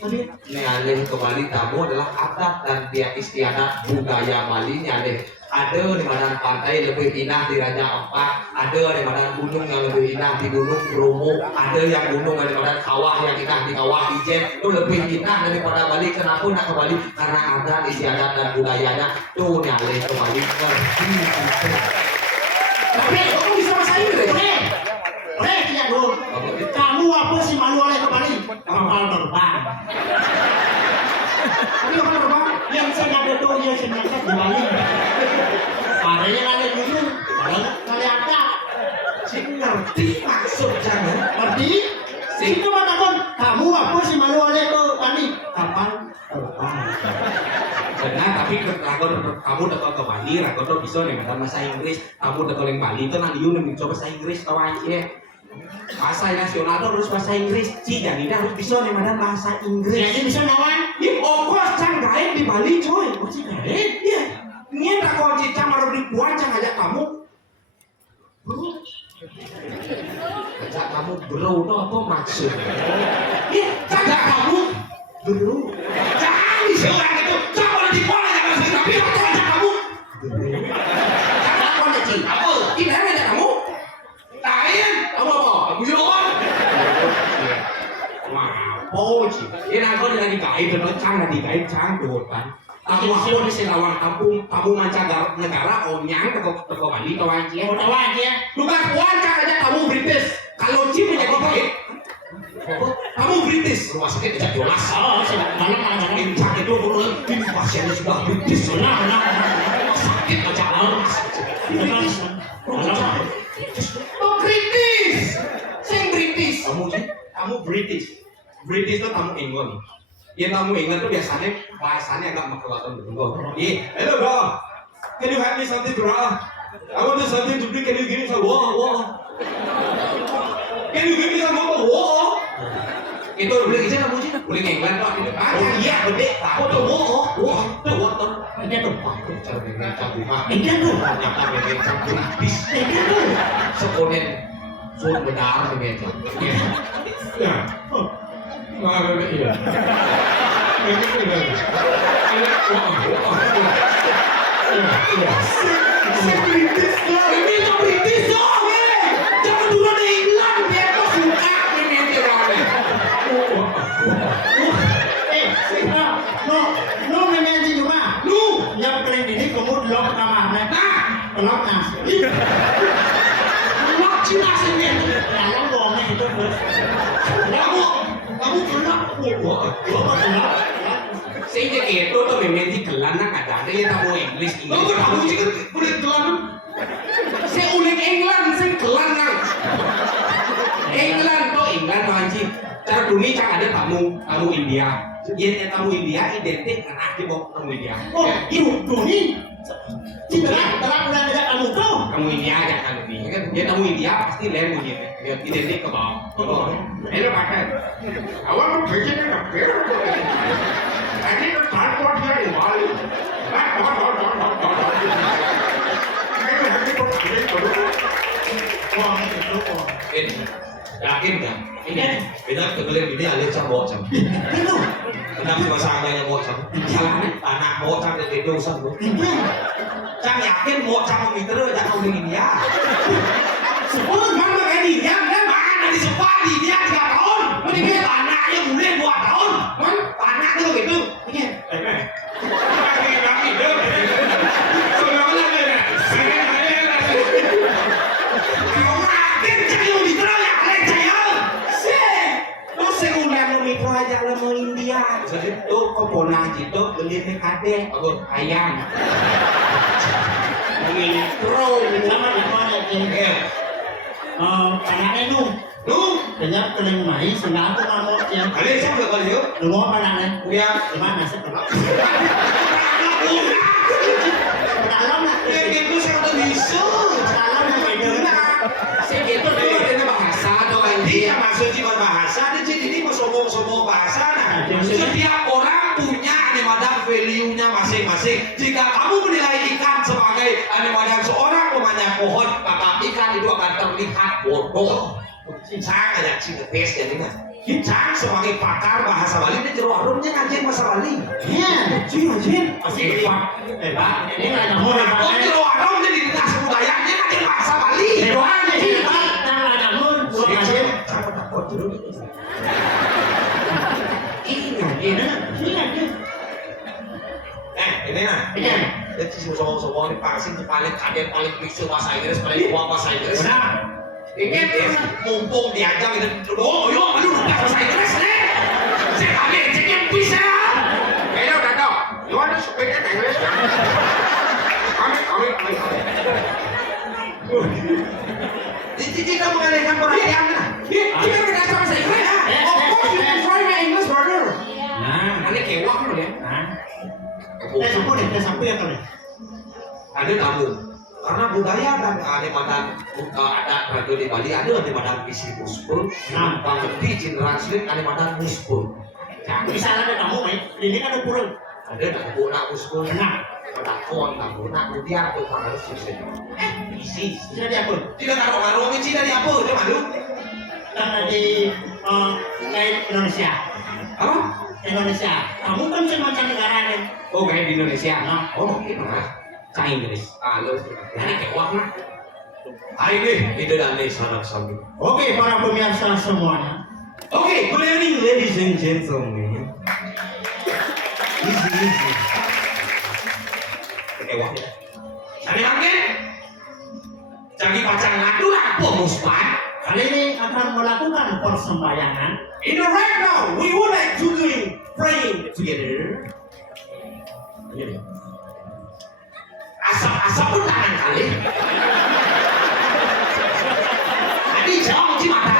Tadi Ini alih ke Bali tamu adalah adat dan tiap istiadat budaya Balinya deh. Ada di mana pantai lebih indah di Raja Ampat, ada di mana gunung yang lebih indah di Gunung Bromo, ada yang gunung di mana kawah yang indah di Kawah Ijen, itu lebih indah daripada Bali. Kenapa nak ke Bali? Karena adat istiadat dan budayanya tuh nyalih ke Bali. tapi kamu bisa bahasa Inggris. Ya dong. Kamu apa sih malu oleh ke Bali? Kapal terbang. Tapi kapal terbang. Yang saya ada tuh yang saya di Bali. Parenya ada dulu. Kali ada. Si ngerti maksud jangan. Ngerti? Situ mana kon? Kamu apa sih malu oleh ke Bali? Kapal terbang. Benar, tapi kamu dekat ke Bali, ragu bisa nih bahasa Inggris. Kamu dekat yang Bali itu nanti nih coba bahasa Inggris kawan ya. Bahasa nasional itu harus bahasa Inggris. Jadi harus bisa nih bahasa Inggris. Jadi bisa nawan? Ya, of course, cang gaib di Bali coy. Masih gaib? Iya. Ini tak kau cicang harus ribuan cang ajak kamu. Bro. Ajak kamu bro itu apa maksud? Iya, ajak kamu bro. Jangan diselang itu. Jangan boleh dipola ya masih tapi aku ajak kamu. Jangan kau cicing. Apa? Tidak ada ajak kamu. Tain, kamu apa? Kamu yoon. Wah, poci. Ini aku dengan dikait dan cang dan dikait cang dotan. Aku di Selawang kamu mancanegara onyang teko Bali kawan cie. Oh, tawan ya. Bukan kawan cang aja kamu British. Kalau Ci menjadi kait. Kamu British. Rumah sakit tidak jelas. Oh, mana Incak itu ini pasiennya sudah British. Nah. Sakit aja rumah sakit. British. Oh British. Sing British. Kamu British. British itu kamu England. Ya kamu England tuh biasanya bahasanya agak makelatan dulu. Iya, hello bro. Can you help me something bro? I want something to drink. Can you give me some water? Can you give me some water? Itu boleh aja kamu sih. Boleh England tuh. Oh iya, gede. Aku tuh water. Ini tuh. Cara mengencang rumah. Ini tuh. Ternyata mengencang gratis. Ini tuh. Sekonen full benar mengencang. Ya. Iya. Ini tuh British dong, jangan dulu di England biar kau suka ini No, memang pelok ke kamarnya. Nah, Pelok nasi. pelak Cina sini. Dalam bohongnya itu bos. Kamu pelak Gua pelok. saya jadi itu tuh memang di kelan nak ada dia tahu Inggris. Kamu juga udah kelan. Saya udah England, saya kelan nak. England wajib. Cara dunia cara ada tamu India. Dia tamu India identik dengan akibat tamu India. Oh, itu dunia. Tidak udah ada kamu tuh. Kamu India aja kan ini. Dia tamu India pasti lemu dia. Dia identik ke bawah. Ini pakai. Awak mau kerja ni tak kira. Ini kan transport dia di Bali. Yakin kan? Kita kebelet ini alih sama bocam. Kenapa masanya bocam? Jalan tanah bocam dari dosa tu. Cang yakin bocam mitra jangan begini ya. Sepuluh mana kayak dia? Dia mana di Sepadi dia 3 tahun. Mending tanahnya mulai 2 tahun. Kan tanah tu gitu. Ini. Jadi tu kau pernah gitu beli kade ayam. Ini terus Sama namanya ini. Anaknya nu. Kenyap keling mai senang tu mau yang. Alih siapa kau dia? Lu mau anaknya? Ya. Di mana sih pelok? Dalam lah. Itu saya udah bisa. Dalam yang beda. saya gitu dulu ada bahasa atau kan Dia maksudnya bahasa dia jadi ini mau sombong bahasa nah. Setiap orang punya animadan value-nya masing-masing. Jika kamu menilai ikan sebagai animadan seorang pemanjat pohon, maka ikan itu akan terlihat bodoh. Cang ada cintes jadi nggak? Cang sebagai pakar bahasa Bali dia jeroh arumnya ngajen bahasa Bali. Iya. Ngajen. Pak. Ini nggak ada mau Oh jeroh arum jadi dinas budayanya ngajen bahasa Bali. Ini nah, dia sombong-sombong di pasing paling kaget paling bisa bahasa Inggris paling kuat bahasa Inggris. Ini mumpung diajak itu doang, yo, aduh, nggak bahasa Inggris nih. Saya kaget, ceknya bisa. Kayaknya udah tahu. Lu ada supaya Inggris kan? Kami. Jadi kamu mengalihkan perhatian nah. Kita udah tahu bahasa Inggris ya. Of course you can try my English brother. Nah, Ini kewak lu ya. sampai ya kali. Ada tamu. Karena budaya dan animadan adat radio di Bali ada animadan visi muspul. Nah, Pengerti translate animadan muspul. Misalnya ada kamu, ini kan ada purun. Ada tak guna muspul. Nah, Tak kon, tak guna kemudian aku harus sih. isi, sudah diapun. Tidak taruh ngaruh benci dari apa? Dia malu. Karena di kayak Indonesia. Apa? Indonesia. Kamu kan mancanegara nih. Oh kayak di Indonesia. Nah, oh gimana? Cah Inggris. Halo. Ini kewak mah. Hari ini itu dan ini sanak sami. Oke, para pemirsa semuanya. Okay, good evening ladies and gentlemen. Easy. Kewak ya. Sani makin. Jadi pacang ngadu apa muspan? Kali ini akan melakukan persembahyangan. In the right now, we would like to do praying together. Asap pun tangan kali. Tadi jawab di mata.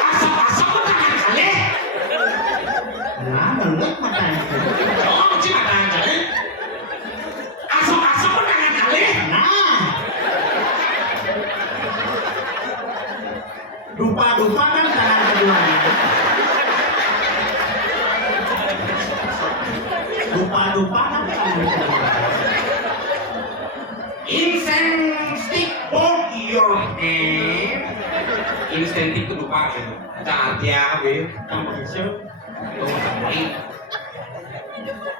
Asap pun tangan kali. Nah, melek matanya. Jawab di mata kali. Asap pun tangan kali. Nah, dupa kan tangan keduanya. Dupa kan tangan keduanya. Incense stick hold your hand. Incense stick itu lupa gitu. Cantik ya, Kamu bisa.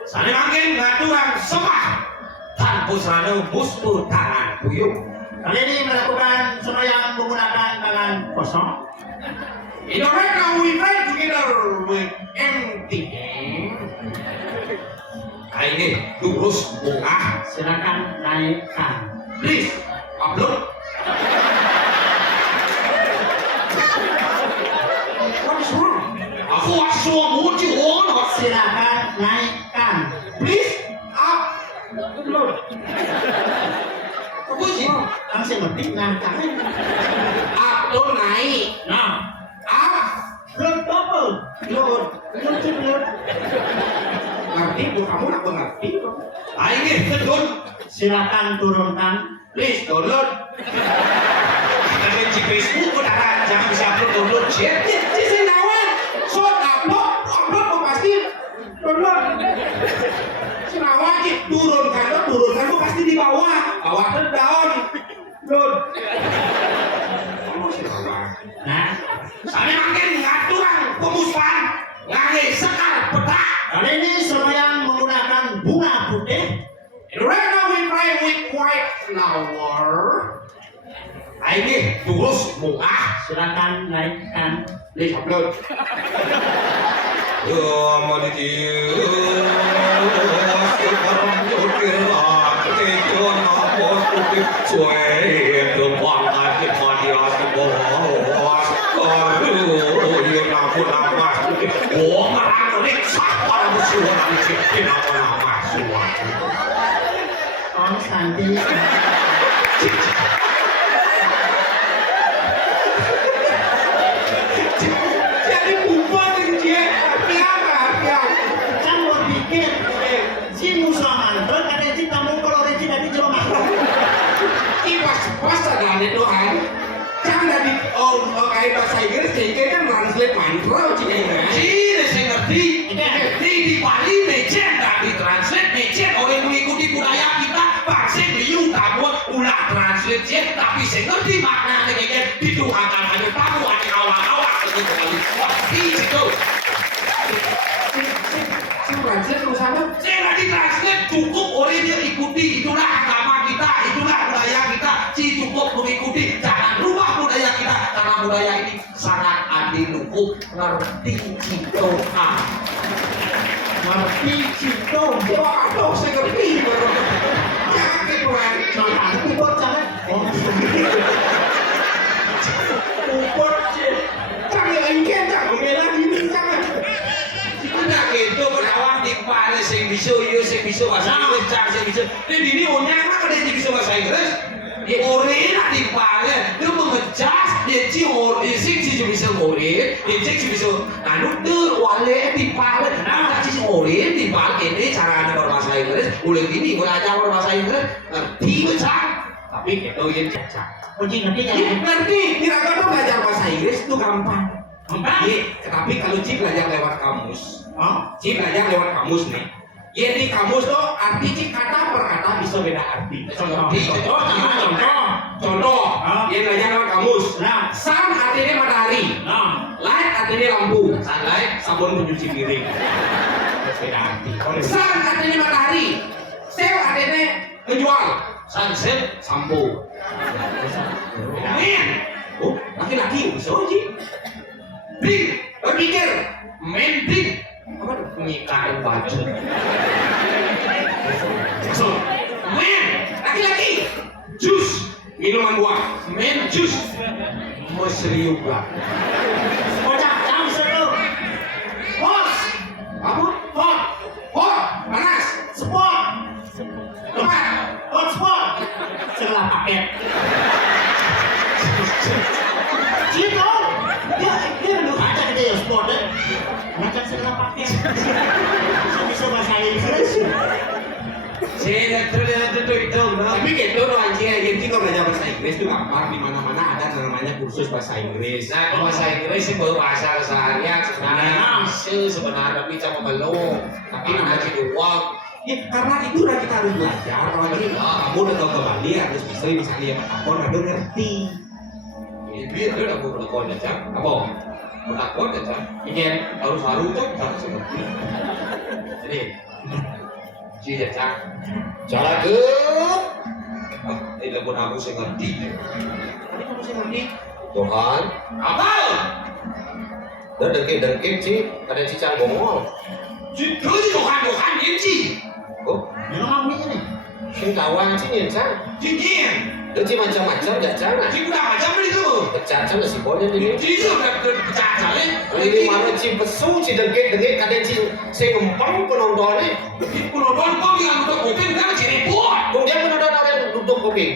Sani makin ngaturan semah tanpa sana muspul tangan puyuh. Kali ini melakukan sembahyang menggunakan tangan kosong. In the right now we pray together with empty hand. ini terus buka. Silakan naikkan. Please upload. What is wrong? Aku asal mau jual. Silakan naikkan. Please upload. Apa sih? Kamu saya ngerti naikkan. Upload naik. Nah, upload double. Upload. Upload. Ngerti? Bu kamu nak ngerti? Ini turun. Silakan turunkan. Please download. Kita benci Facebook udah jangan bisa download share. Sisi nawan. So upload kok pasti download. Senawan sih turunkan kok pasti di bawah ke down. Down. Kamu sih nawan. Nah, Saya makin ngaturan pemuspan ngage sekar petak. kali ini semua yang menggunakan bunga putih. Right now we try with white flower. Ini terus bunga. Silakan naikkan. Please upload. Om Santi. Jadi bubar dia. Apa? Kan mau bikin si musuh mantel ada si tamu kalau reci tadi cuma mantel. Pas ada Tuhan. Jangan di kayak bahasa Inggris sehingga kan translate mantra cina. Cina saya ngerti. Di Bali legend dan di translate legend oleh mengikuti budaya kita bangsa Melayu tamu ulah translate jet tapi saya ngerti maknanya kayak dituhankan hanya tamu hanya awal-awal itu kali. Di situ. Translate urusannya. Saya nggak di translate cukup oleh dia ikuti itulah agama kita itulah budaya kita cukup mengikuti jangan rubah budaya kita karena budaya ini sangat adiluhuk ngerti citoa. Ngerti Cito. Waduh, saya ngerti. Jangan keluar. Jangan kubur jangan. Om Kupot sih. Jangan engkel, jangan bela diri, jangan. Tidak gitu, berawak di kepala saya bisa, saya bisa bahasa Inggris, saya bisa. Dan ini orang apa dia bisa bahasa Inggris? Dia orang nak di kepala, dia mengejas, dia cium, dia sih bisa orang, dia sih bisa. Anu tu wale di kepala, nah tak sih orang di kepala ini cara anda berbahasa Inggris, boleh ini belajar berbahasa Inggris, ngerti macam. Tapi itu yang cacat. Kunci ngerti ya? Ngerti, kira-kira tuh belajar bahasa Inggris itu gampang. Gampang? Iya, tapi kalau Ci belajar lewat kamus, Oh, Ci belajar lewat kamus nih. Ya di kamus tuh arti Ci kata per kata bisa beda arti. Contoh, dia belajar lewat kamus. Nah. Sun artinya matahari, nah, light artinya lampu, sunlight sabun pencuci piring. Beda arti. Sun artinya matahari, sale artinya menjual, sunset sampo. Men, oh laki-laki bisa Ci. Bring, berpikir, main bring, apa tuh? Mengikat baju. So, men, laki-laki, jus, minuman buah, men jus, mesriuga. kocak jam satu. Hot, apa? Hot, hot, panas, Sport. tepat, Hotspot. Setelah paket. Cito. Dia duduk aja gitu ya sport deh. Macam setelah paket. Bisa bahasa Inggris. saya tapi gitu loh anjing jadi kalau belajar bahasa Inggris itu gampang di mana-mana ada namanya kursus bahasa Inggris. Nah, kalau bahasa Inggris itu bahasa keseharian sebenarnya sebenarnya tapi cuma belum tapi namanya doang. Ya karena itu udah kita harus belajar kalau ini kamu udah tahu ke Bali harus bisa misalnya ya takon ada ngerti. Ini dia udah mau berlakon aja apa? Berlakon aja. Ini harus tuh harus seperti. Jadi Ci Cak. Cara ke. Ini pun aku sih ngerti. Aku sih ngerti. Tuhan. Apa? Dan dengki sih, ada cicang bongol. Tuhan ini Ci. kawan sih nyencang. Cincin. Itu macam-macam jajang. Cincin udah macam itu. Jajang nasi bolnya ini. Cincin udah pecah nih. Ini mana ci pesu ci dengket kadang ci saya ngempang penontonnya. Penonton kok yang untuk kuping kan cerepot. Kemudian penonton orang duduk kuping.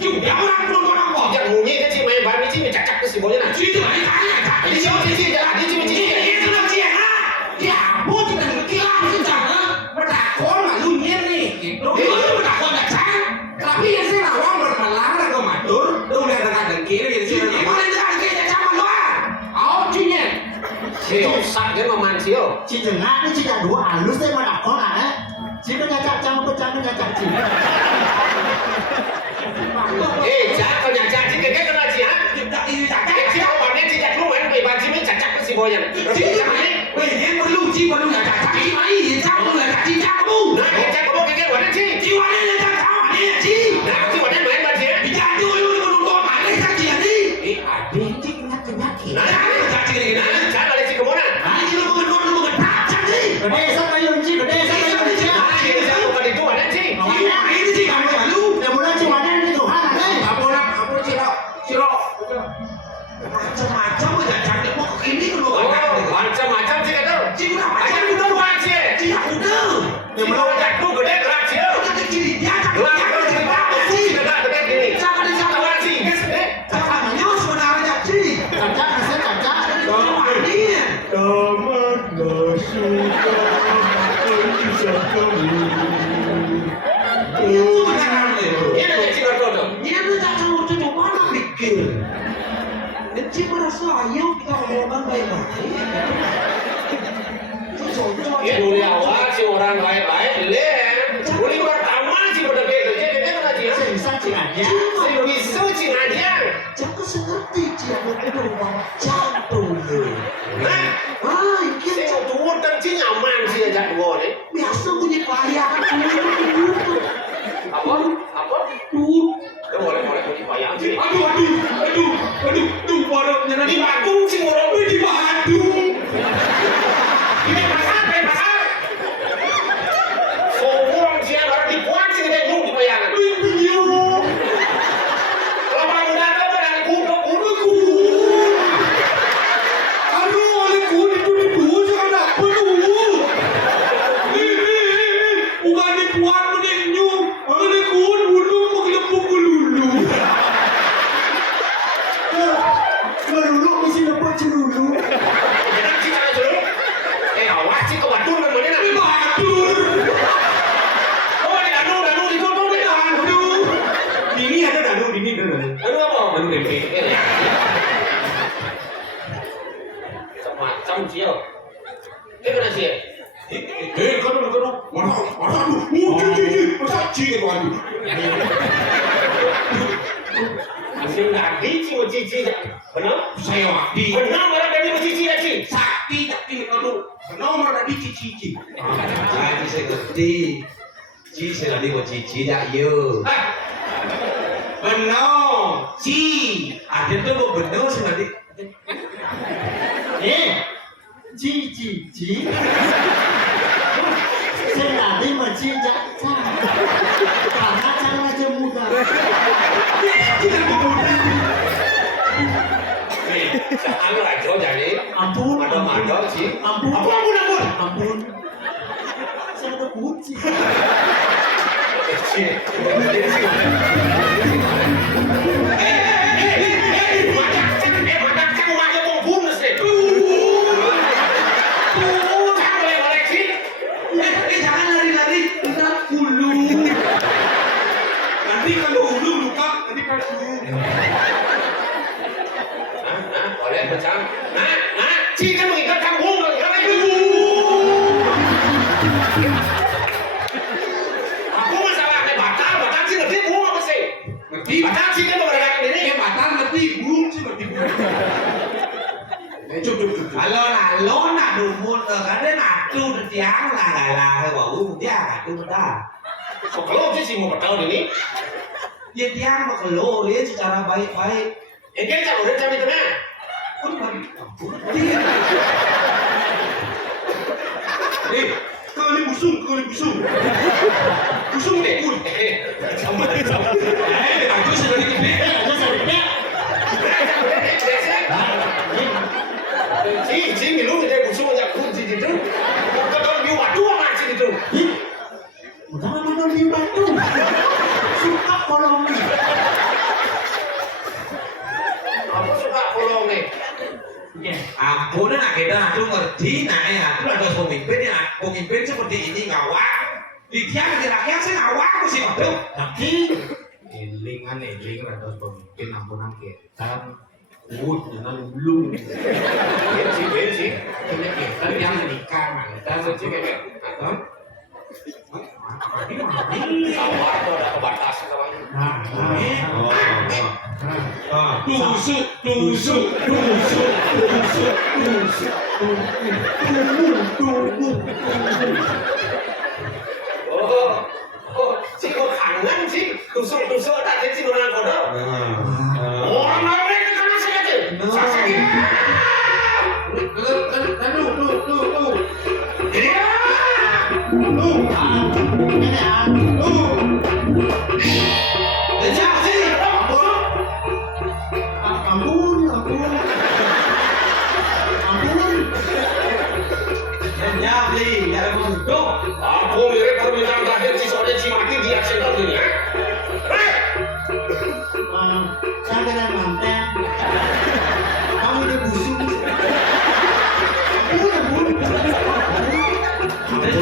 Juga orang penonton apa? Yang mungkin kan ci main bani ci cacak ke si bolnya nah. Cincin lagi kaya. Ini ci Itu lah cincin ha. Ya, bố chỉ cần cái ăn cái chẳng á, mà đã có mà luôn nhiên đi. Đúng rồi, mà đã có đã sáng. Tapi yang saya lawan bermalang dan kematur, udah dengan dengki gitu sih. Gimana dia kayak sama lo? Oh, cincin. Siêu sắc cái mà man siêu. Chị đừng ngại đi, chị đã đủ halus đấy mà đọc con ạ đấy. Chị có nhà chạc chăng, có chăng, có nhà chạc chị. Ê, chả có nhà chạc chị cái là chị hả? Kita ini tak Cái chị không bảo nên chị chạc lúc mà bị bạn chị mới chạc cái si bolnya. Chị sama ni, weh dia perlu ci perlu nak cakap ci mai, dia cakap perlu nak ci cakap kamu. Nah, cái chạc có cái quả ci. Ci mana dia cakap ni ci. Nah, ci quả main bạn chị. Bicara dulu menunggu mana cakap ci ni. Ada ci kenyat. Nah, Cakap ci ni. nah, chả là chị có muốn à? Ini ci lu menunggu tak cakap ci. Ở đây sắp mấy luôn chị, ở đây sắp mấy luôn chị. Nah, chị sẽ bukan itu ada ci. Ini ci kamu lalu. Để một lần chị hoàn em đi thủ hát là đây. Apa ciro. Macam-macam aja cakap mau ke sini dulu Oh, kan. macam-macam sih kata. Ci udah Aja macam itu doang sih. ci udah. Yang belum cakap gede gerak sih. Kita kecil dia cakap Gerak gede banget sih. Gerak gede gini. Cakap di sana Kawan sih. Cakapnya sebenarnya ci. Cảm giác là sẽ cảm giác. Ini. Tamat nasuka Itu beneran loh. Ini ada ci kata. Dia tuh cakap lucu mana mikir. Dan ci merasa ayo kita ngomongkan baik-baik. Ya dulu awal si orang baik-baik leh. Uli pertama si pada beda jadi kan aja. Sing sang chị ảnh nhá. Si bisa si aja. Jangan sengerti ci yang ngomong bawa jantung. Nah, Ah, si ini tuh kan si nyaman si aja gua nih. biasa bunyi payah. Apa? Apa? Tuh. Ya boleh bunyi payah sih. Aduh, warungnya Di Bandung si orang di Bandung. ini pasar. Sombong si yang harus dibuat si kita nyung di bayangan. Kalau orang muda kan dari kudu. Aduh, oleh kun itu dibuat sekarang apa dulu? Bukan dibuat menenyum, oleh kun bulu mau gelembung lulu. Melulu mesti dapat celulu. Jangan si cara dulu. Awas si ke Bandung kan mana nak? Di Bandung. Oh, di Bandung di Bandung di Aduh. Ini ada danu, ini ada danu. Aduh apa? Danu tempe. Macam sih yo. Kena sih. Kan. Waduh. Masa ci waduh. Masih nadi cici. Benar? Saya wakdi. Benar orang dari cici lagi. Sakti tapi aduh. Nomor tadi cici. Saya saya ngerti. Ci saya tadi mau cici dah yo. Benar. Ci. Ada tuh mau benar sih tadi. Chị. Xem là đi mà chị dạ cha. Cả hai cha là chưa mua cả. Anu aja jadi. Ampun. Ada sih. Ampun. Ampun. Saya ada kunci. Jangan lari-lari, kita hulu. Nanti kalau hulu luka, nanti kaku. Boleh macam. Ci kan mengikat kampung kan? Aku masalah batal sih ngerti bunga apa sih? Ngerti? Batal sih kan beragam ini. Yang batal ngerti, belum sih ngerti. Cukup. Kalau nak dumut, kadang atu tiang lah baru dia atu dah. Kalau sih mau batal ini. Dia tiang kalau dia secara baik-baik. Kan kalau udah cari tengah. Pun bagi. Kali busung. Kusung deh. Aku sudah dikit. Si minum dia kusung aja kunci gitu. Kalau dia waktu apa sih gitu? Udah mana dia batu? Suka kolong. Aku suka kolong nih. Ampun, nak kita aku ngerti, aku ada pemimpin seperti ini ngawak. Di dia rakyat saya ngawak aku sih waduh. Tapi Eling ada pemimpin ampunan kita. Dengan belum. Bensi. Tapi yang menikah, kita sih kayak Awak tuh ada batas kawan. Tusuk. Si kok kangen sih tusuk tadi si orang kodok. Orang lain itu kan masih aja. Sakit. Aku mirip permintaan terakhir si soalnya si mati di aksident ini ya. saya kena manten. Kamu udah busuk.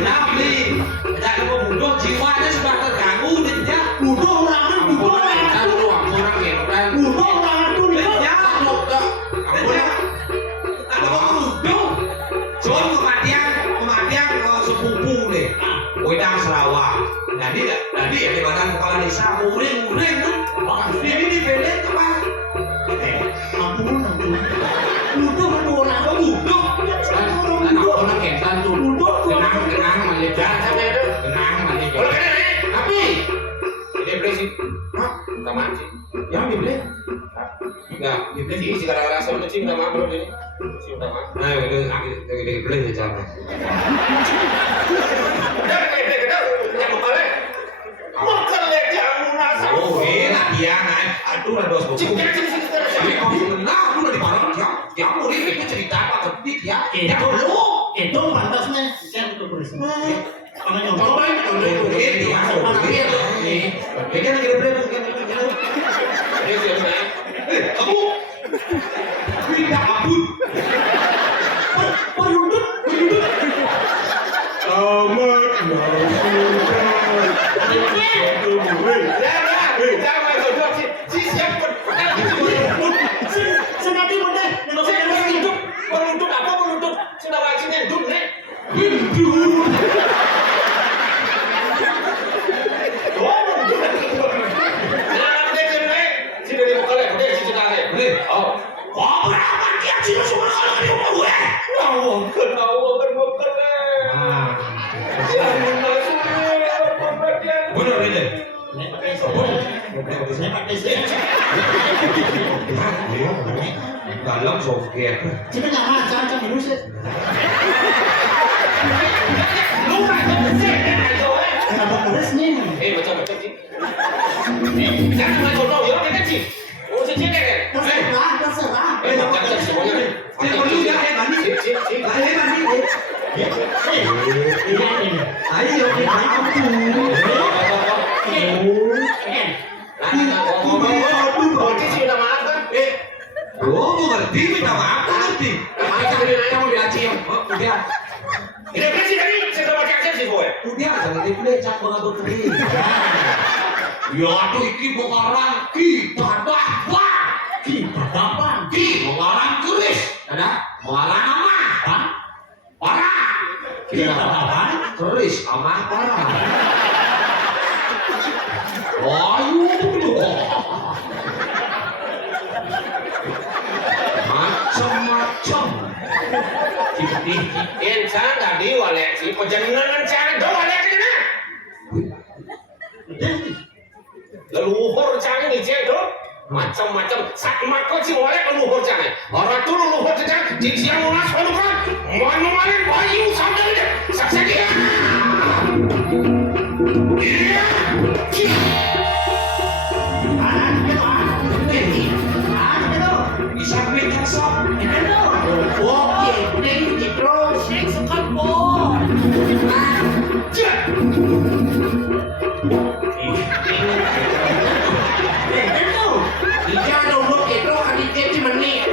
Nabi, tidak mau bunuh jiwanya sudah terganggu dia. Bunuh orang itu. Orang gitu kan. Bunuh orang itu. Dia ada bunuh. John kematian sepupu nih. Wedang Sarawak. Tadi ya di badan kepala desa muring kan. Ini di belet apa? Ampun. Bunuh orang itu. Bunuh. Orang kentan tuh. Tenang malikan sampai itu. Tenang malikan. Tapi dia beli sih. Minta maaf sih. Yang dibeli? Enggak, dibeli sih. Si gara-gara saya udah minta maaf belum ini. Si minta maaf. Nah, udah dibeli aja cara. Oh, enak ya, aduh ada dos buku. Tapi kalau sebenarnya aku udah dimarah dia mau itu cerita apa ketik ya? Itu pantasnya saya untuk berisik. Kalau nyoba itu masuk mana dia tuh? Ini lagi dibeli kamu tidak abut. Perundut. Senadi muda. Menuntut apa menuntut? Sudah wajibnya dun nih. Dalam soket. Kita nggak macam dulu sih. Kenapa terus nih? Macam-macam sih. Jangan main bodoh ya, kan sih. Oh, sih kan. Terserah. Macam semuanya. Saya perlu ya, Bani. Bani. Ayo, oh, ngerti minta maaf, ngerti. Kamu diacim, udah. Ini sih tadi saya coba cek sih boy. Udah, jangan dipilih cak mengatur diri. Ya tuh iki mengarang kita dapat. Kita dapat. Mengarang keris, ada? Mengarang nama, parah. Kita dapat. Keris, sama parah. Ayo, macam-macam. Insan tadi walek si pejenengan cara do walek kena. Leluhur cara ni je do. Macam-macam sak makot si walek leluhur cara. Orang tu leluhur cara di siang ulas pelukan. Manu-manu bayu sampai dia. Saksa dia. Bisa bikin sok. Oke, neng terus. Neng suka po. Ija dulu itu adiknya di menit.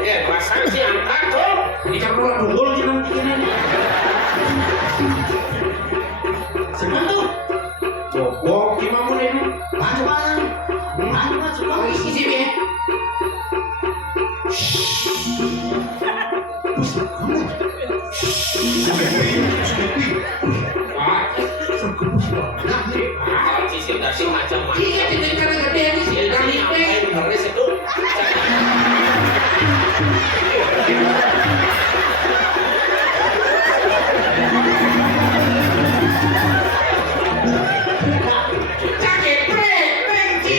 Ya, pasang sih angkat tuh. Ija dulu di menit ini. Bobok gimana mau ini? Oh, isi sini ya. Sisi dasing macam-macam. Iya, kita gede ini sih. Dari itu, dari situ. Sakit brek, benci.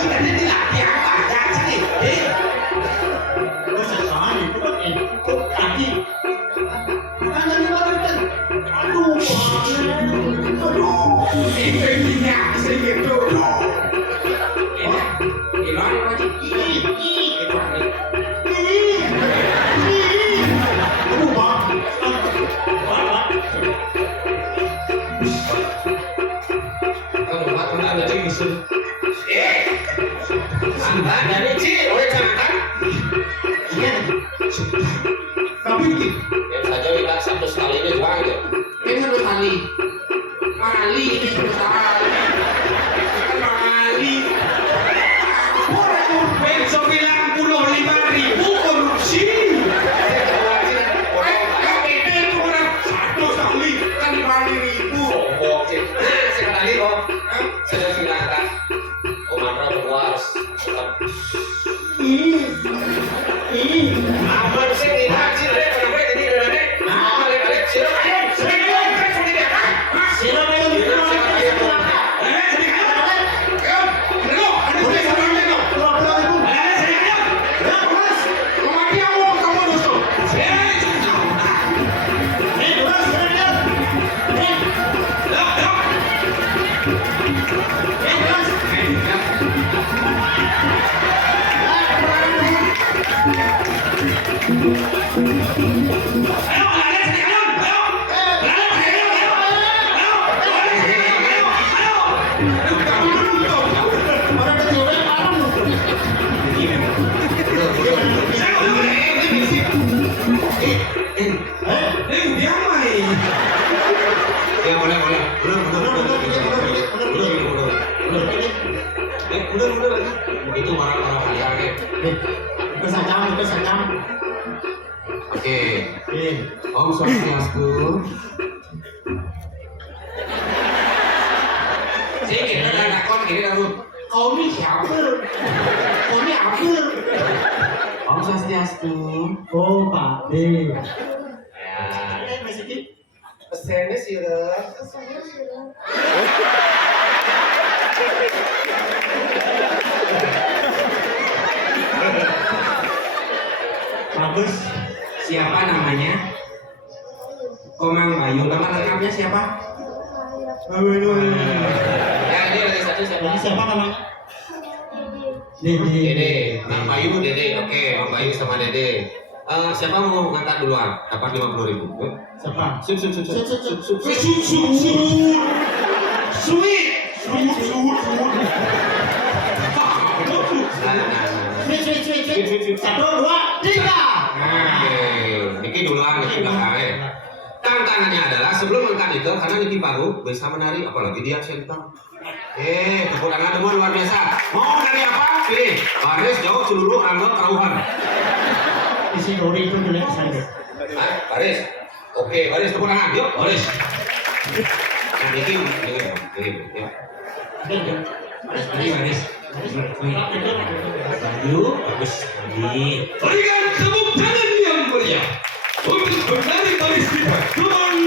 Jika dia tidak apa, jangan sakit. Benci sedikit dulu. Gimana lagi? Itu hari. Kalau makan ada jenis. Anda dari Ci, oleh jangan. Tapi ini. Yang saja kita satu sekali ini doang gitu. Ini satu kali. Mali ini satu kali. Mali. Besok bilang 95.000 korupsi. Ini itu benar satu sekali kan 5.000. Sombong sih. Nah, sekali kok. Saya bilang kan. Komandro berkuas. Apa sih ini? Haji deh, kenapa jadi deh? Balik silakan. Itu marah-marah kalian. Oke. Om Swastiastu. Saya kira ada kon ini dulu. Kau ni siapa? Kau ni apa? Om Swastiastu. Oh, Pak D. Pesennya sirah. Bagus. Siapa namanya? Komang Bayu. Nama lengkapnya siapa? Ya, ini lagi satu siapa? Ini siapa namanya? Dede. Mang Bayu, Dede. Oke, Mang Bayu sama Dede. Siapa mau ngangkat duluan? Dapat 50.000. Yuk. Siapa? Sup. Satu, dua, tiga. Niki duluan, Niki belakang. Tantangannya adalah sebelum angkat itu, karena Niki baru bisa menari, apalagi dia sentang. Tepuk tangan semua luar biasa. Mau dari apa? Pilih. Baris, jauh, seluruh, rambut, kerauhan. Isi Dori itu jelek saya. Baris. Oke, Baris tepuk tangan. Yuk, Baris. Nah, Niki, yuk. Baris. Yuk, bagus. Berikan tepuk tangan yang meriah untuk penari baris kita. Tuan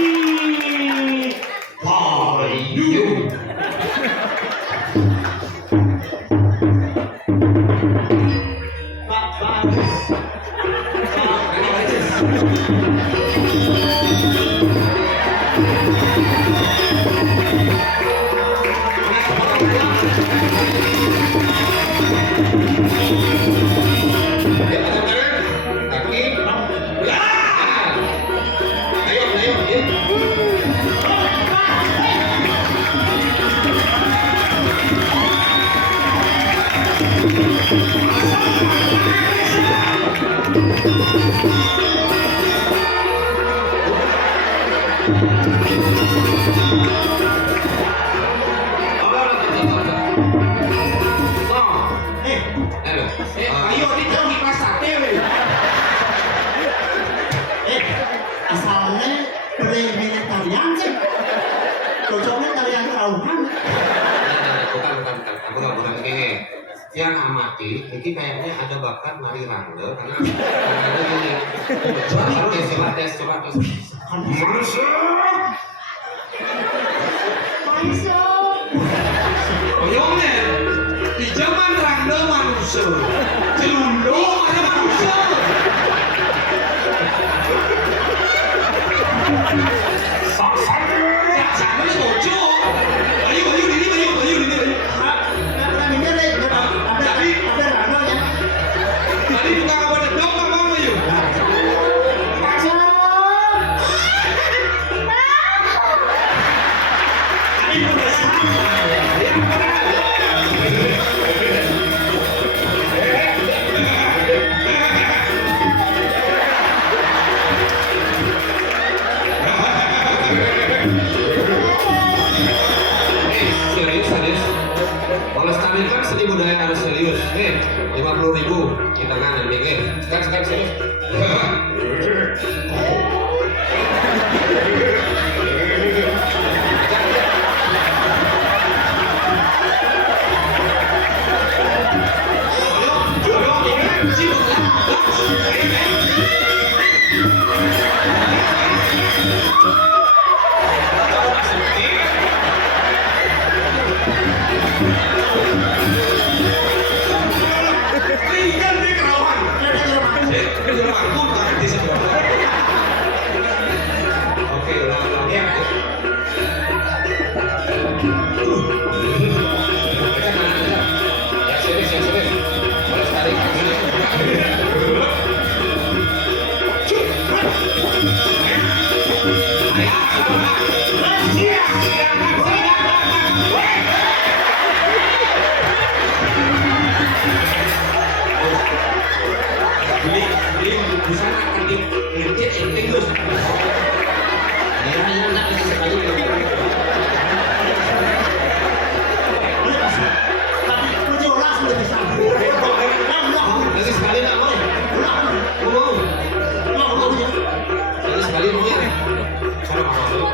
Bayu. Ayo dijauh di pasar dewe. Asalnya beli tarian sih. Cocoknya tarian kerauhan. Bukan. Aku nggak bukan gini. Yang amati, ini kayaknya ada bakat Mari Rangga karena gini. Coba tes. Oyongnya di zaman Rangga manusia, Celundo ada manusia. Sama ni tojo. Ayo ini. Tadi bukan apa ada dong apa ayo. Serius. Melestarikan seni budaya harus serius. 50.000 kita kan mikir. Sekarang serius. Tinggal di Kerawang. Aku nggak di sebelah. Oke, ulang. Ya. Ya serius. Melestarikan. Beli di sana akan diinjek terus. Ya, nak isi sekali. Lagi sekali nak mau. Lagi sekali mau ya. Kalau mau.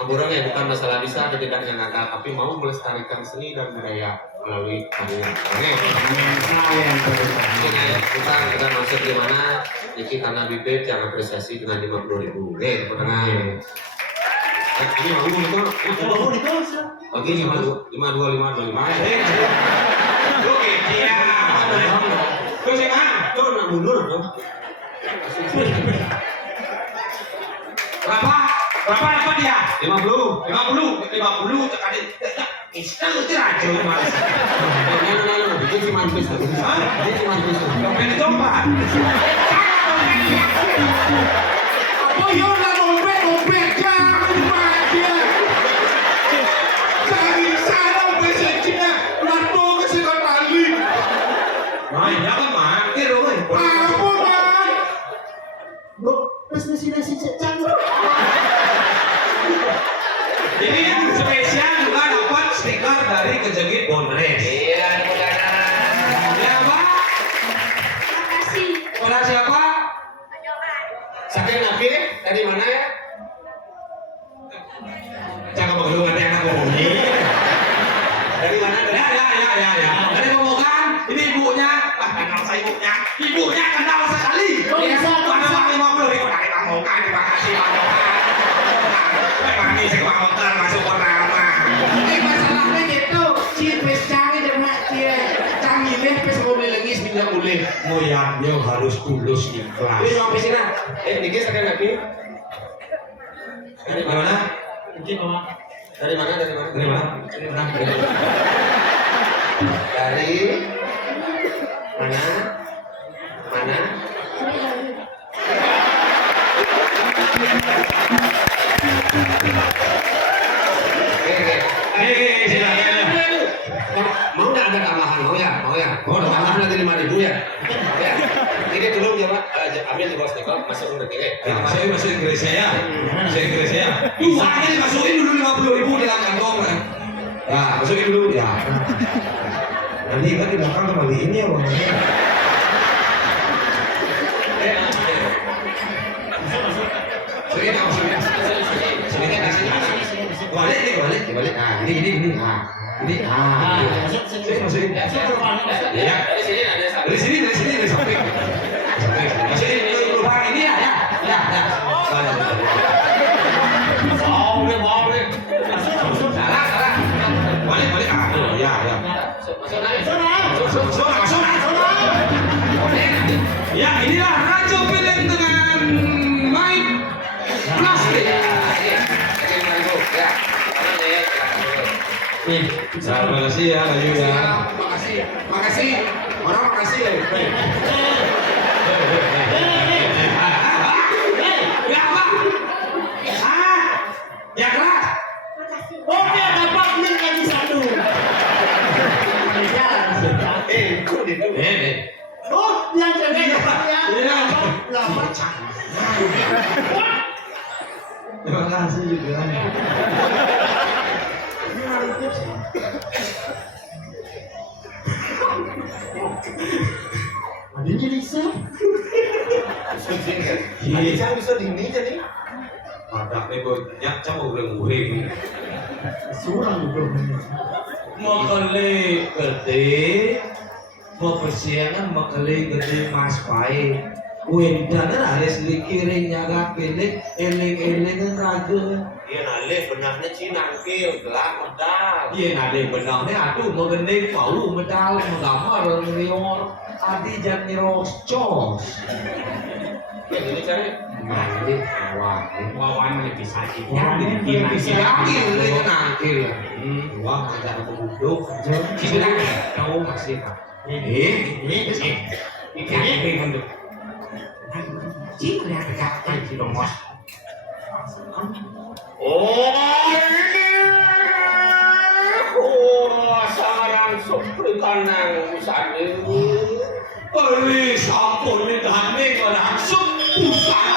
Amburannya bukan masalah bisa atau tidaknya nakal, tapi mau melestarikan seni dan budaya melalui tarian. Kita maksud gimana? Jadi karena bibit yang apresiasi dengan 50.000. Ini mau itu? Oke, 52. Oke, dia. Terus yang mana? Tuh nak mundur dong. Berapa dia? 50. 50 tadi instan itu aja mas. Bikin si mantis. Bikin si mantis. Pengen coba. Poyola dompet jangan dipakai. Cari sana besoknya lato ke sekali. Nah, jangan makin loh. Apa man? Lo destinasi canggung. Jadi yang spesial juga dapat stiker dari Kejengit Bonres. Iya, saudara. Ya Pak. Makasih. Pada siapa? Sakit nabi dari mana ya? Jangan mengeluh nanti anak ngomongnya. Dari mana? Ya. Dari ngomongan, ini ibunya. Wah, kenal saya ibunya. Ibunya kenal sekali. Oh, bisa. Ada uang 50.000 dari Bang Mokan. Terima kasih Bang Mokan. Memang ini saya Bang Mokan masuk pertama. Masalahnya gitu, si pes canggih dan mak dia canggih pes mau beli lagi sembilan boleh. Moyang dia harus tulus ikhlas. Ini mau pesina. Niki sakit nabi. Dari mana? Dari mana? Dari mana? Dari mana? Dari mana? Dari mana? Mana? Mau nggak ada tambahan? Mau ya? Mau tambahan nanti 5.000 ya? Ya. Ini tolong ya Pak, ambil di bawah stiker, masuk ke Saya masuk Inggris ya. Saya Inggris ya. Uangnya dimasukin dulu 50.000 dalam kantong kan. Ya, masukin dulu ya. Nanti kan di belakang kembaliin ya uangnya. Balik. Nah, ini. Nah, masukin. Ya. Dari sini, dari samping. Masukin lubang ini ya. Boleh. Salah. Balik. Ya. Masuk. Ya, inilah rancu film dengan main plastik. Terima kasih ya, Bayu ya. Makasih. Orang makasih. Ya apa? Ya kelas. Oke, dapat link lagi satu. Oh, yang cewek ya. Lama. Terima kasih juga. Adanya Lisa. Iya. Bisa dini jadi. Ada nih banyak cuma ureng-ureng. Surang itu. Mau kali gede, mau persiapan mau kali gede Mas Pai. Wendan harus dikiring nyaga pilih eling-eling raga. Iya nale benarnya cinangkil gelap medal. Iya nade benangnya atuh mau gede mau medal menggambar ngerior adi jan niros cos. Ya ini cari. Mandi wawan lebih sakit. Bisa nangkil, ini nangkil. Wah ada penduduk. Bilang Kau masih kah? ini penduduk. Cik lihat dekat si Domos. Oh ini. Sarang sopri kanang usane. Beri sampun ni dane langsung pusat.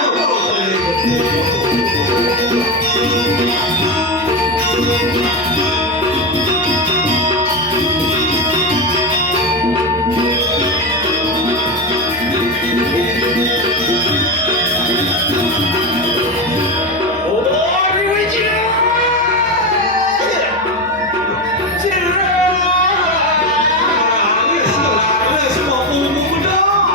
Semua umum dah.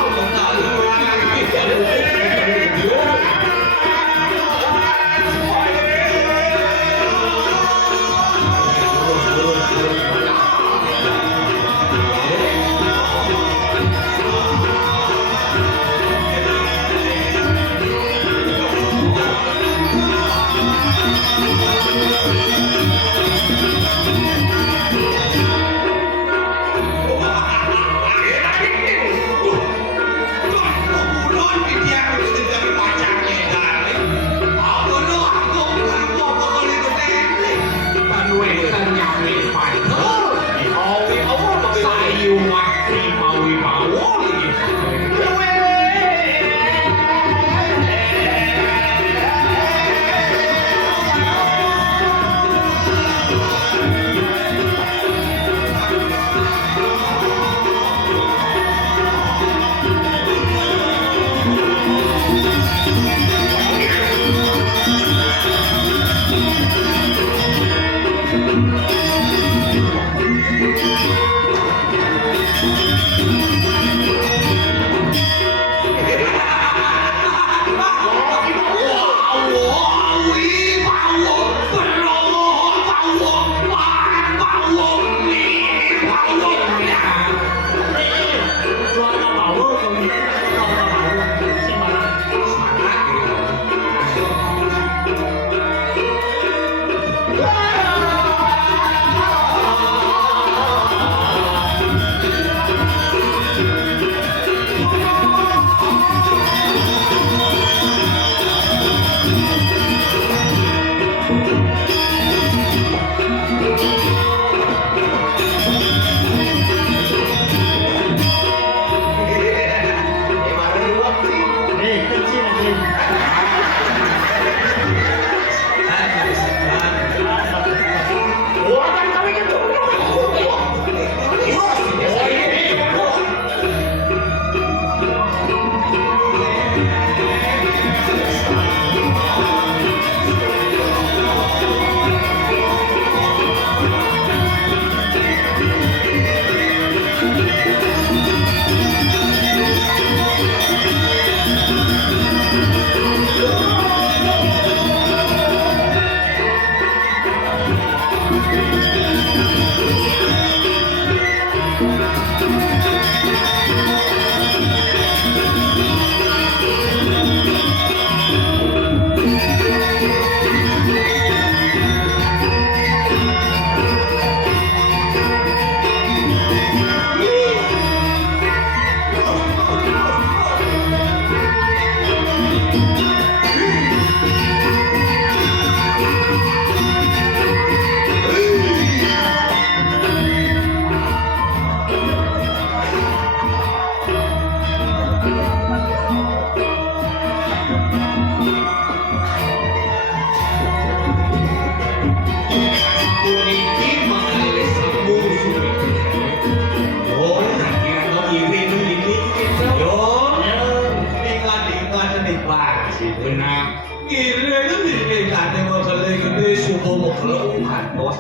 Kira ini kade makale gede subuh makale kantos.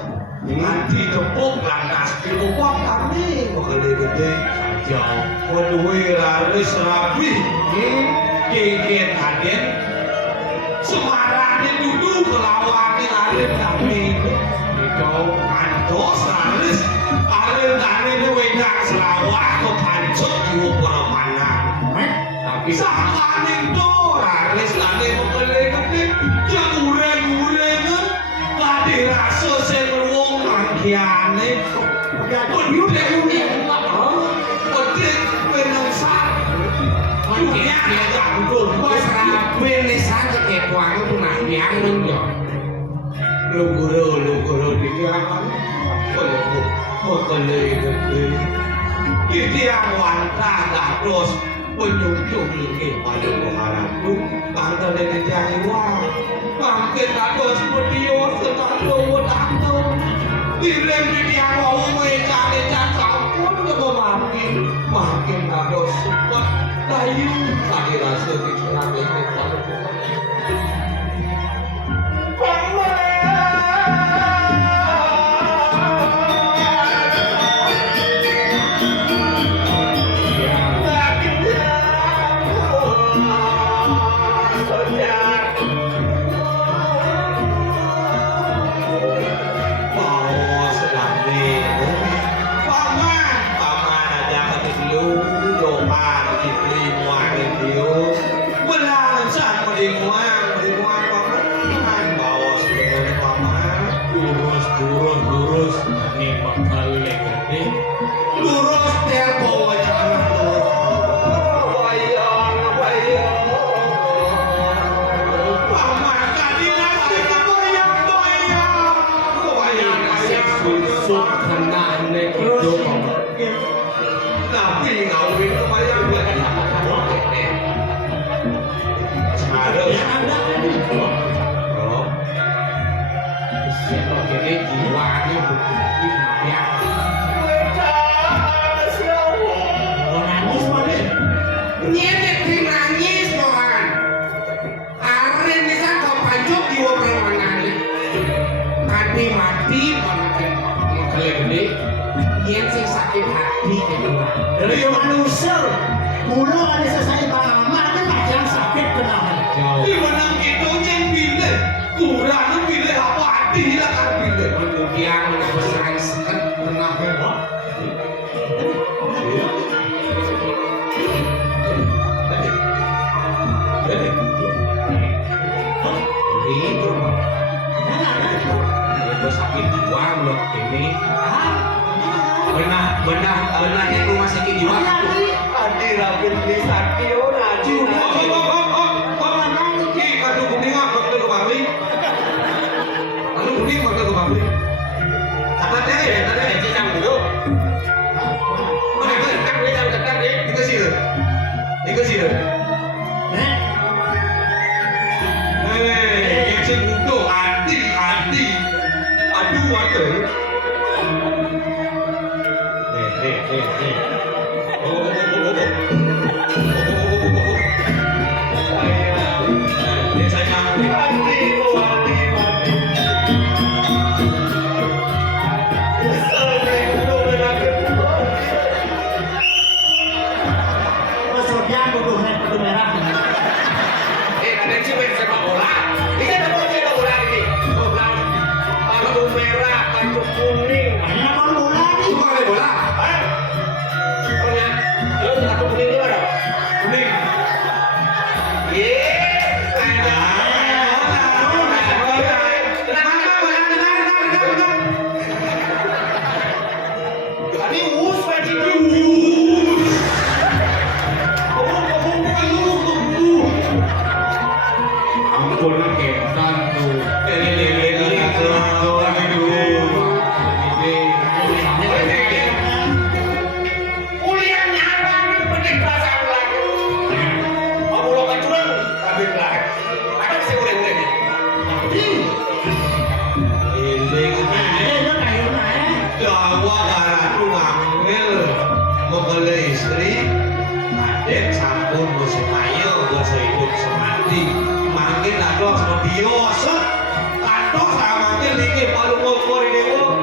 Nanti tepung lantas dipupuk kami makale gede jauh. Waduh laris rapi. Keket aden. Semarang duduk kelawani aden kami. Itu kantos laris. Aden kami ini wedang selawat ke pancuk di Puramanan. Tapi sama itu laris kami makale gede. Yang ureng-ureng kade rasa seluang mangkiane. Waduh deh Lu dia Dia wantah terus penyunjung ini pada mengharapku bangga dari Jawa bangkit terus beliau selalu datang direm dia mau mencari campur makin terus sempat layu tadi rasa diserang ini benahnya rumah sakit jiwa adi rapin di sakit naju kado kuning apa ke pabrik lalu kuning apa ke pabrik kata deh cicang dulu ketak itu sih yang sebutuh hati aduh waduh istri, adik sampun bos mayo bos hidup semati, makin Kantor sama bios. Kantor sama aja lagi palu ngokor ini kok.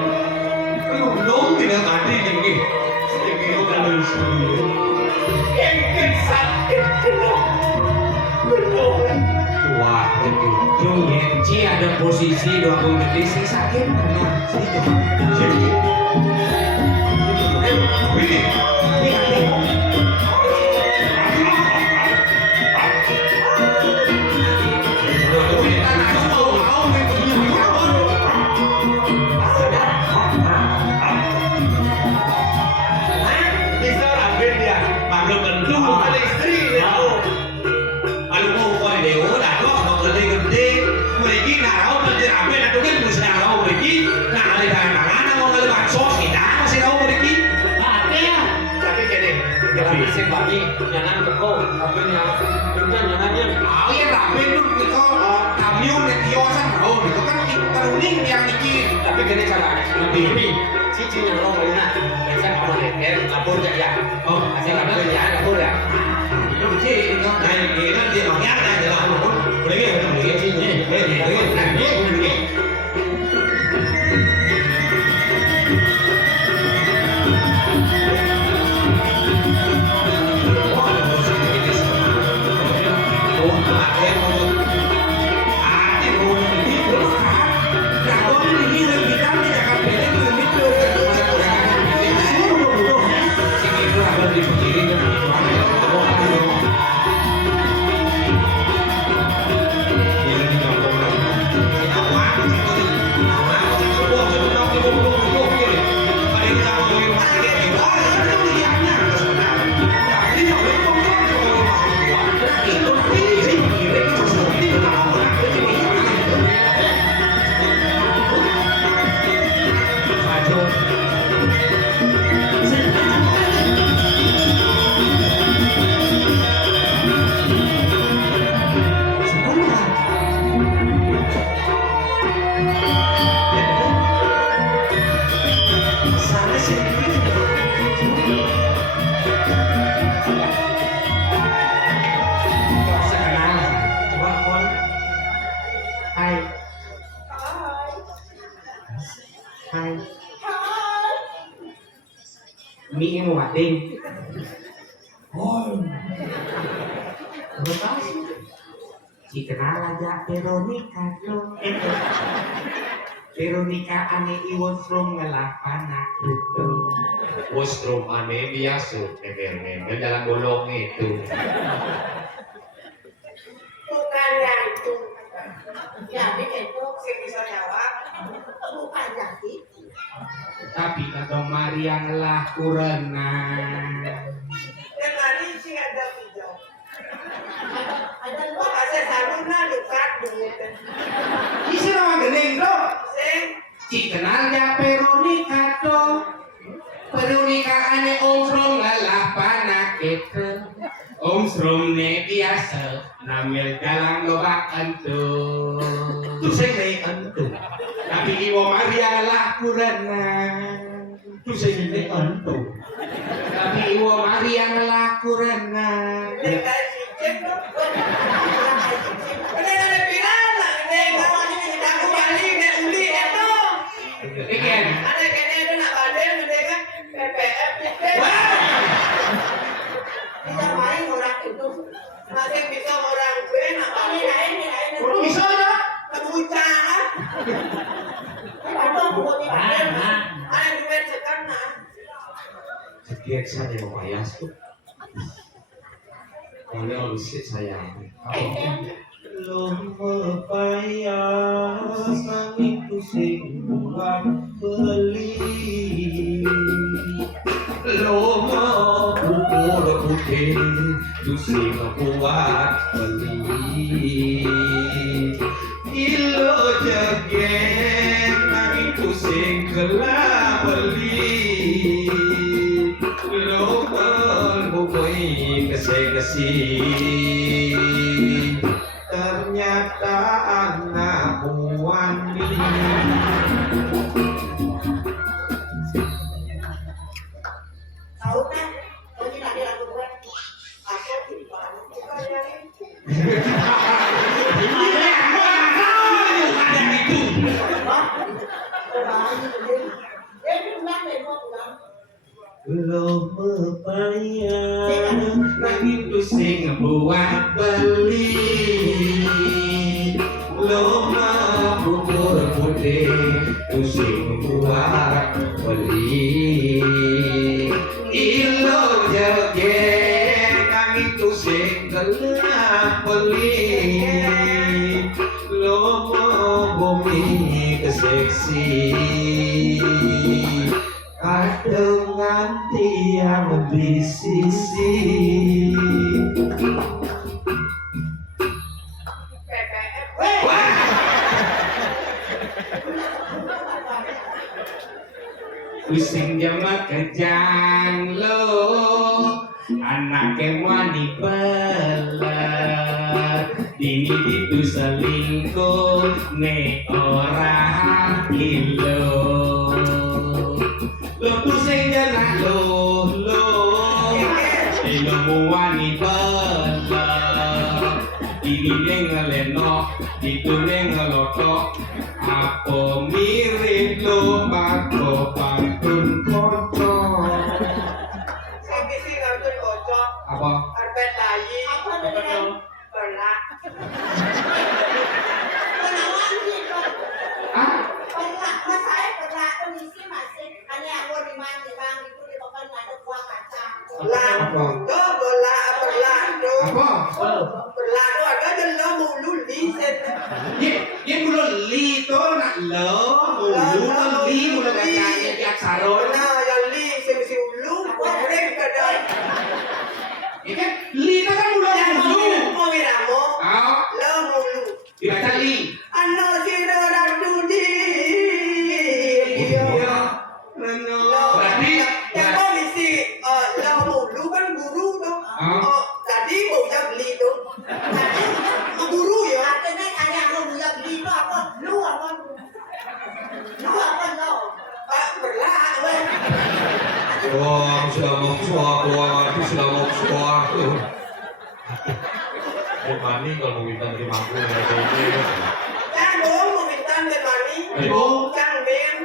Lu dong tidak mati lagi. Lagi bukan lu sendiri. Yang sakit kena. Betul. Wah, itu. Ci ada posisi 20 menit sih sakit kena. Sini. Mie yang wading. Oh. Betul sih. Si kenal aja Veronica tuh. Veronica ane iwosrom ngelapanak itu. Wostrom ane biasa, member jalan bolong itu. Bukan yang itu. Jadi itu sih bisa jawab. Bukan yang itu. Tapi kata Maria ngelah kurenang. Yang tadi sih ada hijau. Ada Wah, saya saluna dekat dengan. Isi nama gening tuh. Sing Si kenal ya Veronica tuh. Veronica ane omsrom ngalah panak itu. Omsrom ne biasa namil dalang lobakan tuh. Tuh saya naik antu. Tapi iwo Maria ngalah kurenang. Tuh saya naik antu. Tapi iwo Maria ngalah kurenang. dekat cicit tuh. Ada pirana, ada aku balik ke uli itu. Ikan. Ada kene itu nak badai mereka PPF itu. bisa main orang itu. Masih bisa orang gue nak balik. Kurang bisa aja. Kebucangan. Ada bukan ini. Ada duit sekarang. Setiap saja mau payas tuh. Kalau bisa sayang. Lomba payas nanging pusing buat beli. Lomba pukul putih pusing buat beli. Ilo jegeng nanging pusing gelap beli. Lomba bukoi kese-kesi. Ternyata anak wani. Tahu kan? Oh tidak ada lagu gue. Aku tidak. Ini Lo berbayar langit tu sing buat beli lo mabur putih tu sing buat beli ilo jage langit tu sing gelap beli lo bumi keseksi kadang nganti yang di sisi pusing jamak kejang lo anak yang wani belat dini itu selingkuh ne orang ilo lo pusing jamak lo ilmu wani belat dini nengeleno itu nengelotok apa mirip lo bako pantun kocok Sampai sih ngambil kocok. apa Karpet layi. Apa namanya? Pelak. Kenalan sih kok. ah Pernah, mas saya pernah kondisi masih hanya aku di bang itu di depan ada buah kacang. Pelak. Tuh pelak. Pelak tuh. apa Pelak tuh ada dalam mulu liset. ye mulo li to nak lo mulo li mulo bacanya di aksara Nah, yang li si ulu. Korek kadang. ya kan li itu kan mulo Yang mulu mau wiramo. ah Lo mulu. dibaca li Ano sira ratu di. iya Reno berarti Yang komisi lo mulu kan guru tuh. Oh, tadi mau yang li tuh. Tadi guru ya. Artinya hanya aku bilang beli itu apa? Lu apa? Lu apa lo? Pak berlak weh. wah sudah mau suah Mani kalau mau minta terima kasih Kan dong mau minta mani. Ibu. Kan men.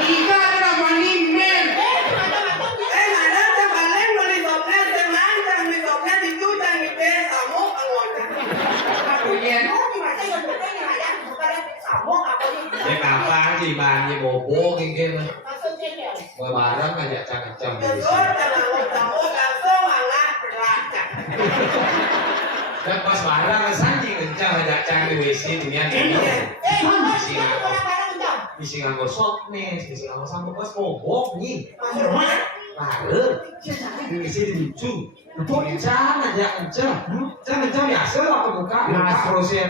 Ika ada mani men Ada balen beli sopnya teman kan beli sopnya itu dan itu kamu anggota. Punya Lu gimana yang bertanya ya? Bukan sama apa ini? ya kapan sih bannya bobo kengkeng Maksudnya ya? mau barang ngajak cakap Betul jangan mau tahu langsung angkat berlacak. dan pas barang sanjing kencang ngajak cakap di WC dunia ini Masih barang-barang dong. bisa nganggo softness bisa nganggo sampo pas bobo nih Masuk mana? Lare, di WC di lucu kencang aja kencang kencang biasa lah kebuka buka kroset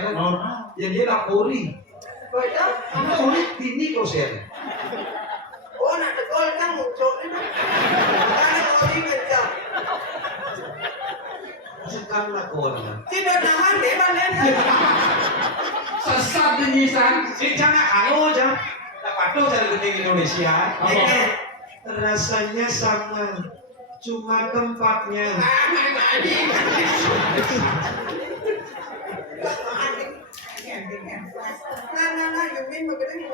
ya dia lapori Betul. sulit ini kroset Oh nak tekol kan muncul itu. Kan kau ini kencang. Sekam lah kawan Tidak nahan deh balen. sesat denyisan si jangan anu aja dapat tuh dari genting Indonesia rasanya sama cuma tempatnya Nah, Yumin begini.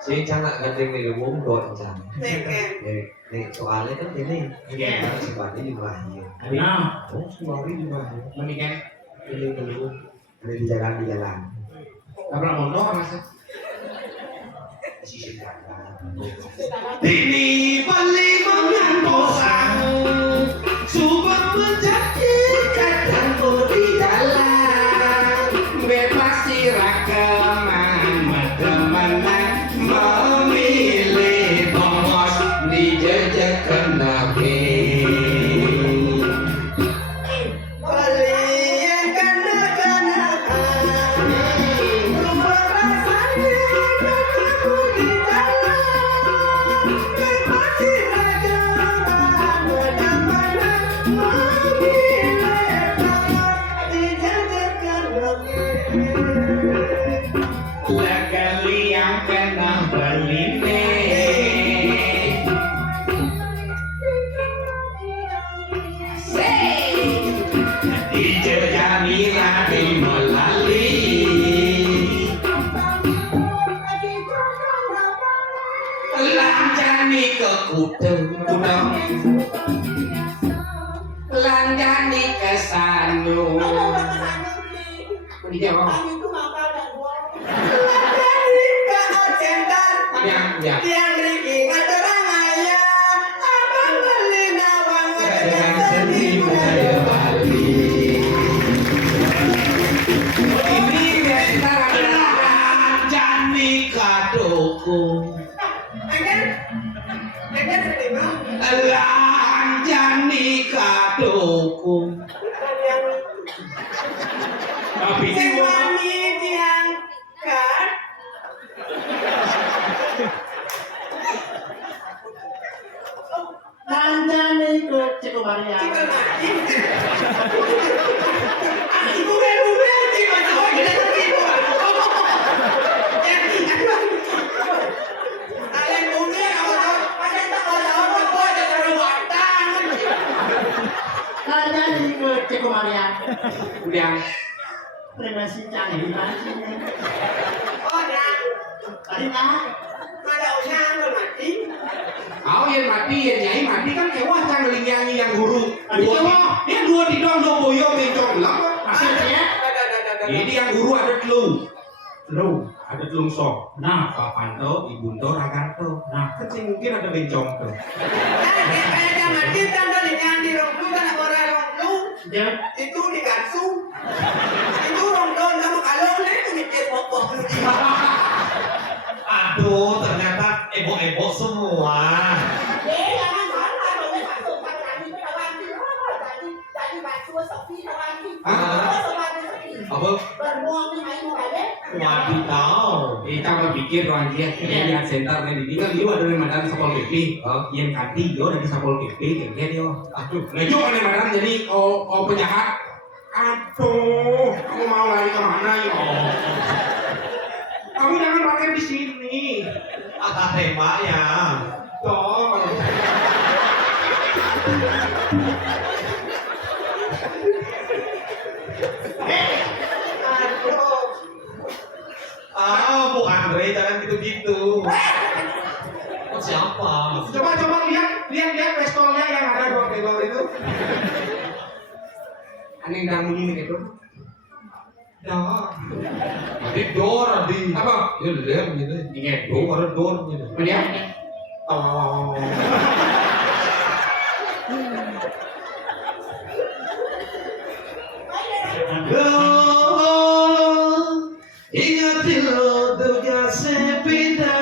si jangan genting di rumah dot jangan Neken. nih soalnya kan ini si Bani juga lahir oh si Bani juga lahir Mendingan ini dulu ada di jalan nabrak motor apa sih? sisi kanan ini beli mengantosan subang menjadi kadang di jalan bebas sirakaman kemana memilih bongos dijajakan nabi Kalian kanak-kanakan rumah rasanya ketemu di jalan bebas sirakaman mana memilih bongos dijajakan nabi. Lekali yang kena beline dijejani lagi melali lancani ke kuda Lanjani ke sanu. Dijawab. Ya. Tiang Riki ngaturang ayah, abang beli nawang dengan seni budaya Bali. Ini biasa Lanjani kadoku. Lanjani kadoku. Tapi Sewani diangkat. Lanjani ke Ceko Maria. Cikal mati. Ibu cik macam orang kita tertipu. Kalian bumi kalau tahu, kalian tak kalau tahu apa ada terlalu batang. Lanjani ke Ceko Maria. Udah. Terima kasih canggih masih. Oh dah, Tadi nak. ada orang yang mati. Kau yang mati, yang nyai mati kan kewah cang linyangi yang guru. Ada kewah? Dia dua di dong dong boyo bencong lah. Maksudnya? Jadi yang guru ada telung. Ada telung sok. Nah, Pak Panto, Ibu Ndo, Raganto. Nah, kecil mungkin ada bencong tuh. Kayak yang mati tanda linyangi ronglu kan orang ronglu Ya. itu digasung. Itu ronglu sama kalau itu mikir pokok. aduh ternyata ebo-ebo semua. Jangan marah kalau masuk ke tadi tadi masuk Sofi tadi. Apa? Bermuang ni main mobile. Wadidaw. Kita berpikir orang dia lihat center nih di kan dia ada madan sapol PP. Yang kati dia dari sapol PP kayak dia. Aduh, ngejo kan madan jadi oh penjahat. Aduh, kamu mau lari kemana ya? Kamu jangan pakai di sini. Ada tembaknya. Toh. Bu Andre jangan gitu-gitu. Siapa? Coba lihat pistolnya yang ada dua pistol itu. Aneh damu ini itu. Dah. Di door di. Apa? Ya lihat gitu. Ingat. Door ada door gitu. Kemudian Oh. Ingatlah tugas sepeda,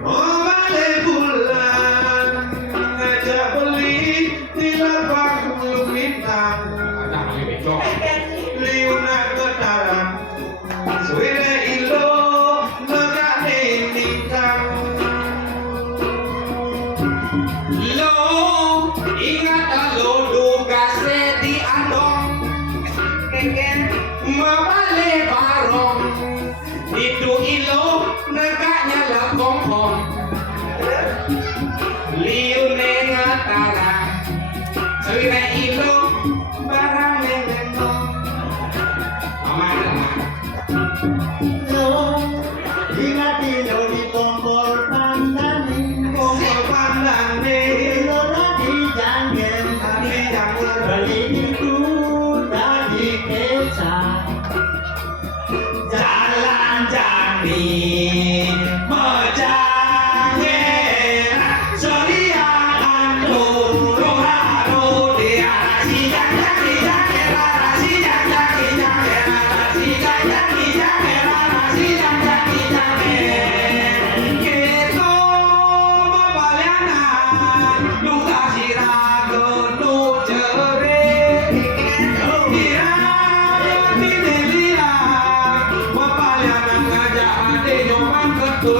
oh balik bulan, ngajak beli di lapang bintang, ada kali becok. liuna ketaran, suire ilo negak ningkang. Lo ingat lo dugase di andong. Mabale barong itu ilo negaknya lah kongkong liune ngatara suire ilo barang lelendong aman Ingat ilo di kompor pandani. Kompor pandane, Ilora di janggen. tadi jangan Beli itu dari kecap. jalan jani mejange sorian lurano dia si jangan si keto bapalianan luka sirago nu jere ngajak ade nyoman ketu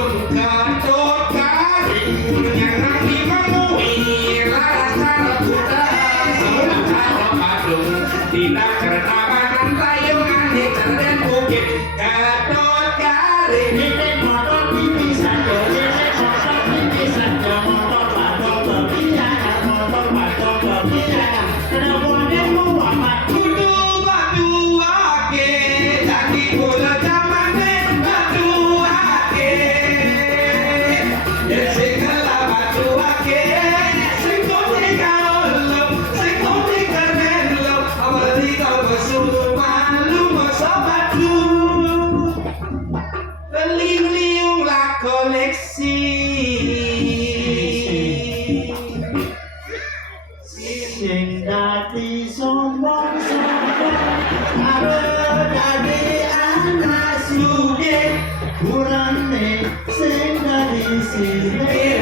sing dari sini.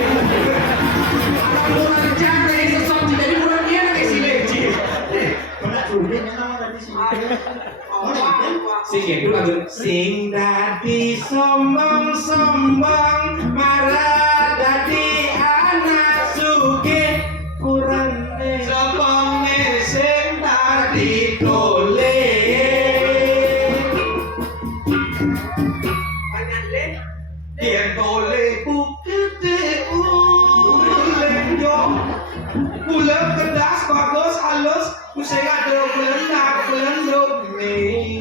Orang kurang capek sesok jadi kurang dia kayak si leci. Pernah culik memang dari sini. Sing itu lagu sing dadi sombong-sombong marah dadi anak sugih kurang sombong sing dadi tole. Dia tole bukti uleng yo. Bulan kedas bagus halus usai ada bulan nak bulan nih.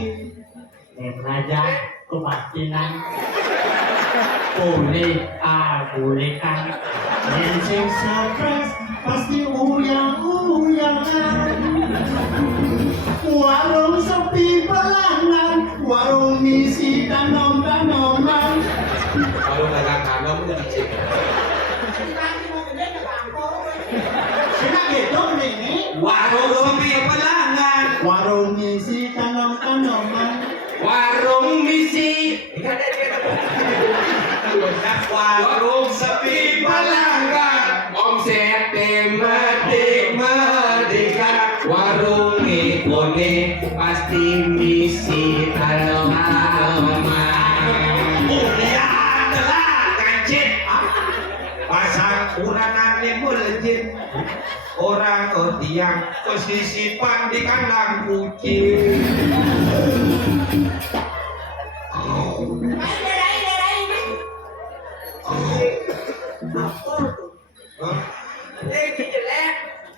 Raja kebatinan boleh bolehkan yang sing stres pasti uyang-uyangan warung sepi pelanggan warung misi tanom-tanoman Kalau dagang kanom itu dicek. sina gitu nih Warung sepi pelanggan, warung misi tanom-tanoman warung misi, warung sepi pelanggan, omset medika, warung ikone pasti misi tanaman. Mulia adalah kancit, pasang urangan melejit. Orang tiang kesisipan di kandang kucing.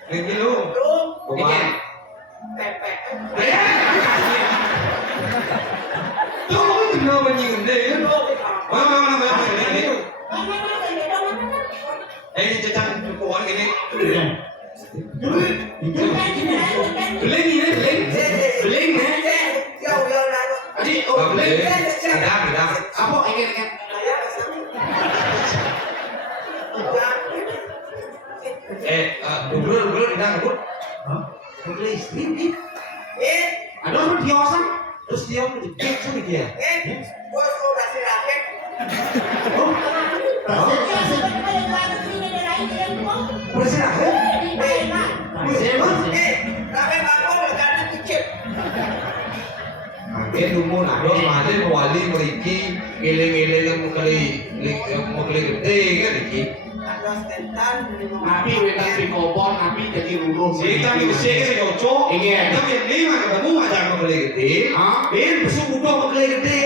Ini lu, bikin. Tuh, lu menyindir. Mana? Ini cecak keuangan gini. Beling ini, beling nih. Adik, beling. Ada. Apa ingin? Dulu tidak ngebut. Udah istri. Ada orang diosan, terus dia ngejek sama dia. Dulu nado malen wali meriki giling-giling mau kali gede kan iki. Tapi wetan pikobon tapi jadi luluh. Sing kami besi ke cocok. Iya. Tapi lima ketemu aja mau kali gede. Besok udah mau kali gede.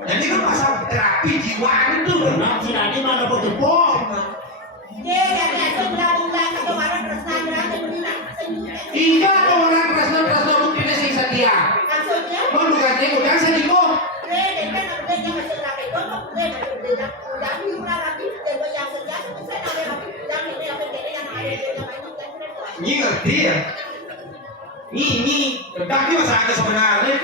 Jadi kan masa terapi jiwa itu. nah si Nadi mana boleh bom Iya orang rasno buktinya sing setia. Mau ganti udah sediko. Ini ngerti ya? Ini tapi masalahnya sebenarnya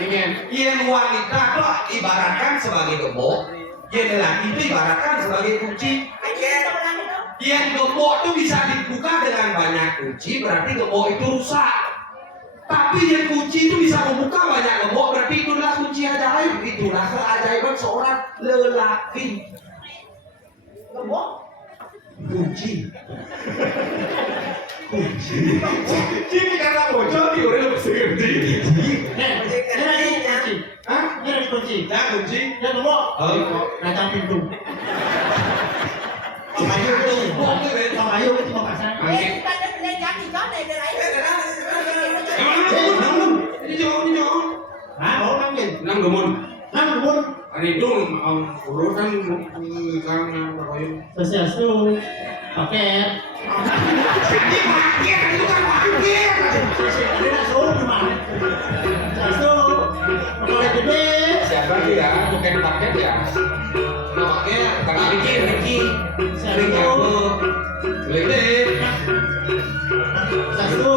yang wanita itu ibaratkan sebagai gembok, yang lelaki itu ibaratkan sebagai kunci. Yang gembok itu bisa dibuka dengan banyak kunci, berarti gembok itu rusak. Tapi yang kunci itu bisa membuka banyak gembok, berarti itulah kunci ajaib. Itulah keajaiban seorang lelaki. Gembok? Kunci. Jadi karena bocor di orang lebih segerti. Hah? ini ada kunci Ya kunci. ya gembok datang pintu Ayo kita mau pasang Ini jauh. nah mau ngambil Nang gemun. nah kebun Ani dong urusan karena pakai. sesuatu paket Ini paket itu kan paket. ini langsung gimana sesuatu paket gede Siapa dia? Bukan paket ya. Nah paket karena Ricky. Sering aku. Gede. sesuatu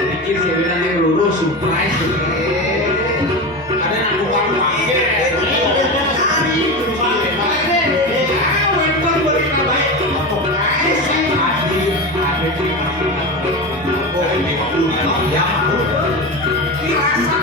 Bikin si Wina yang lurus surprise. Ada yang bukan paket. Dirasa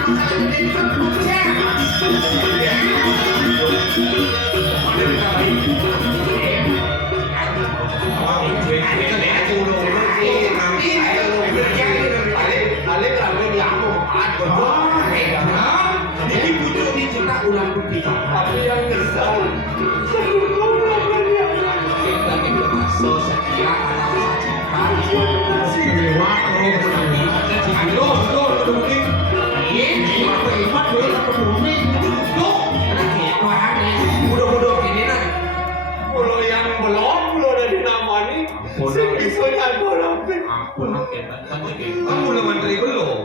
Tapi yang kesal, pulau yang belum, pulau dari nama ini, sebisanya orang kamu leman dari belum.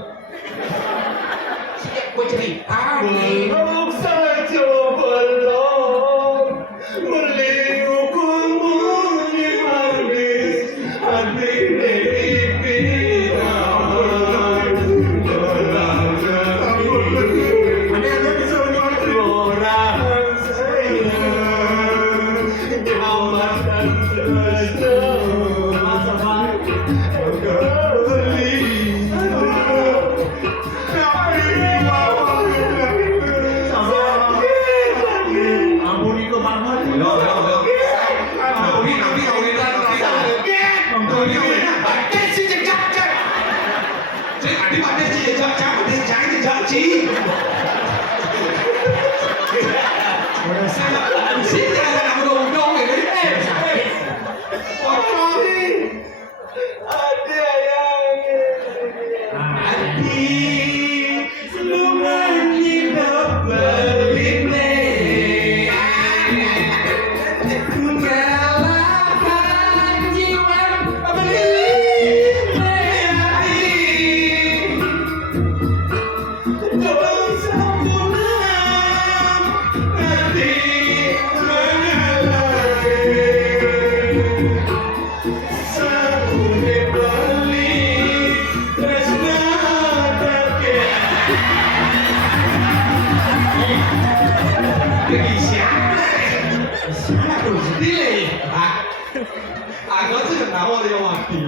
Siap gue cerita nih. Belum saja belum meliukumu di manis hati dari pikiran. Ada bisa menyuatu orang sayang diamankan saja masa baik Aku tuh kenapa dia mati?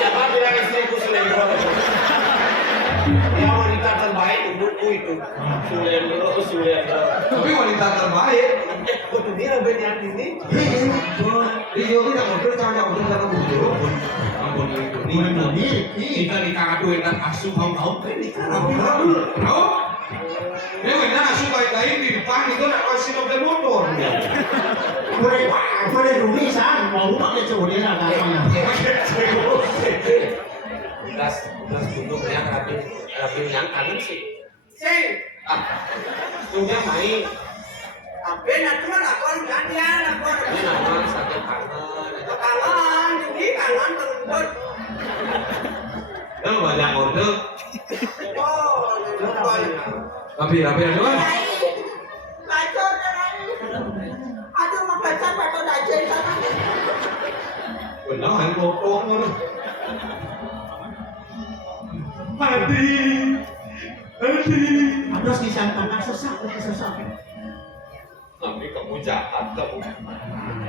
Siapa bilang istriku Sulendro? Dia wanita terbaik untukku itu. Sulendro. Tapi wanita terbaik. Betul dia benar ini. Dia tidak mau percaya untuk dalam buku. Kita dikatakan dan asuh kau nikah. Tahu? Dia benar asuh baik-baik di depan itu nak kasih mobil motor. Boleh rugi san, mau pakai cowok dia nak apa? Das duduk yang rapin yang kanan sih. Sing, Punya main. apa nak tuan lakon gantian lakon. Ini nama sakit kangen. Kangen, jadi kangen terlebut. Dia banyak order. Oh, lakon. Tapi ada kan? Bacot orang. Aduh mau bacot aja sana. Benar kan potong kan? Adi. Harus disangkakan sesak. Tapi kamu jahat kamu.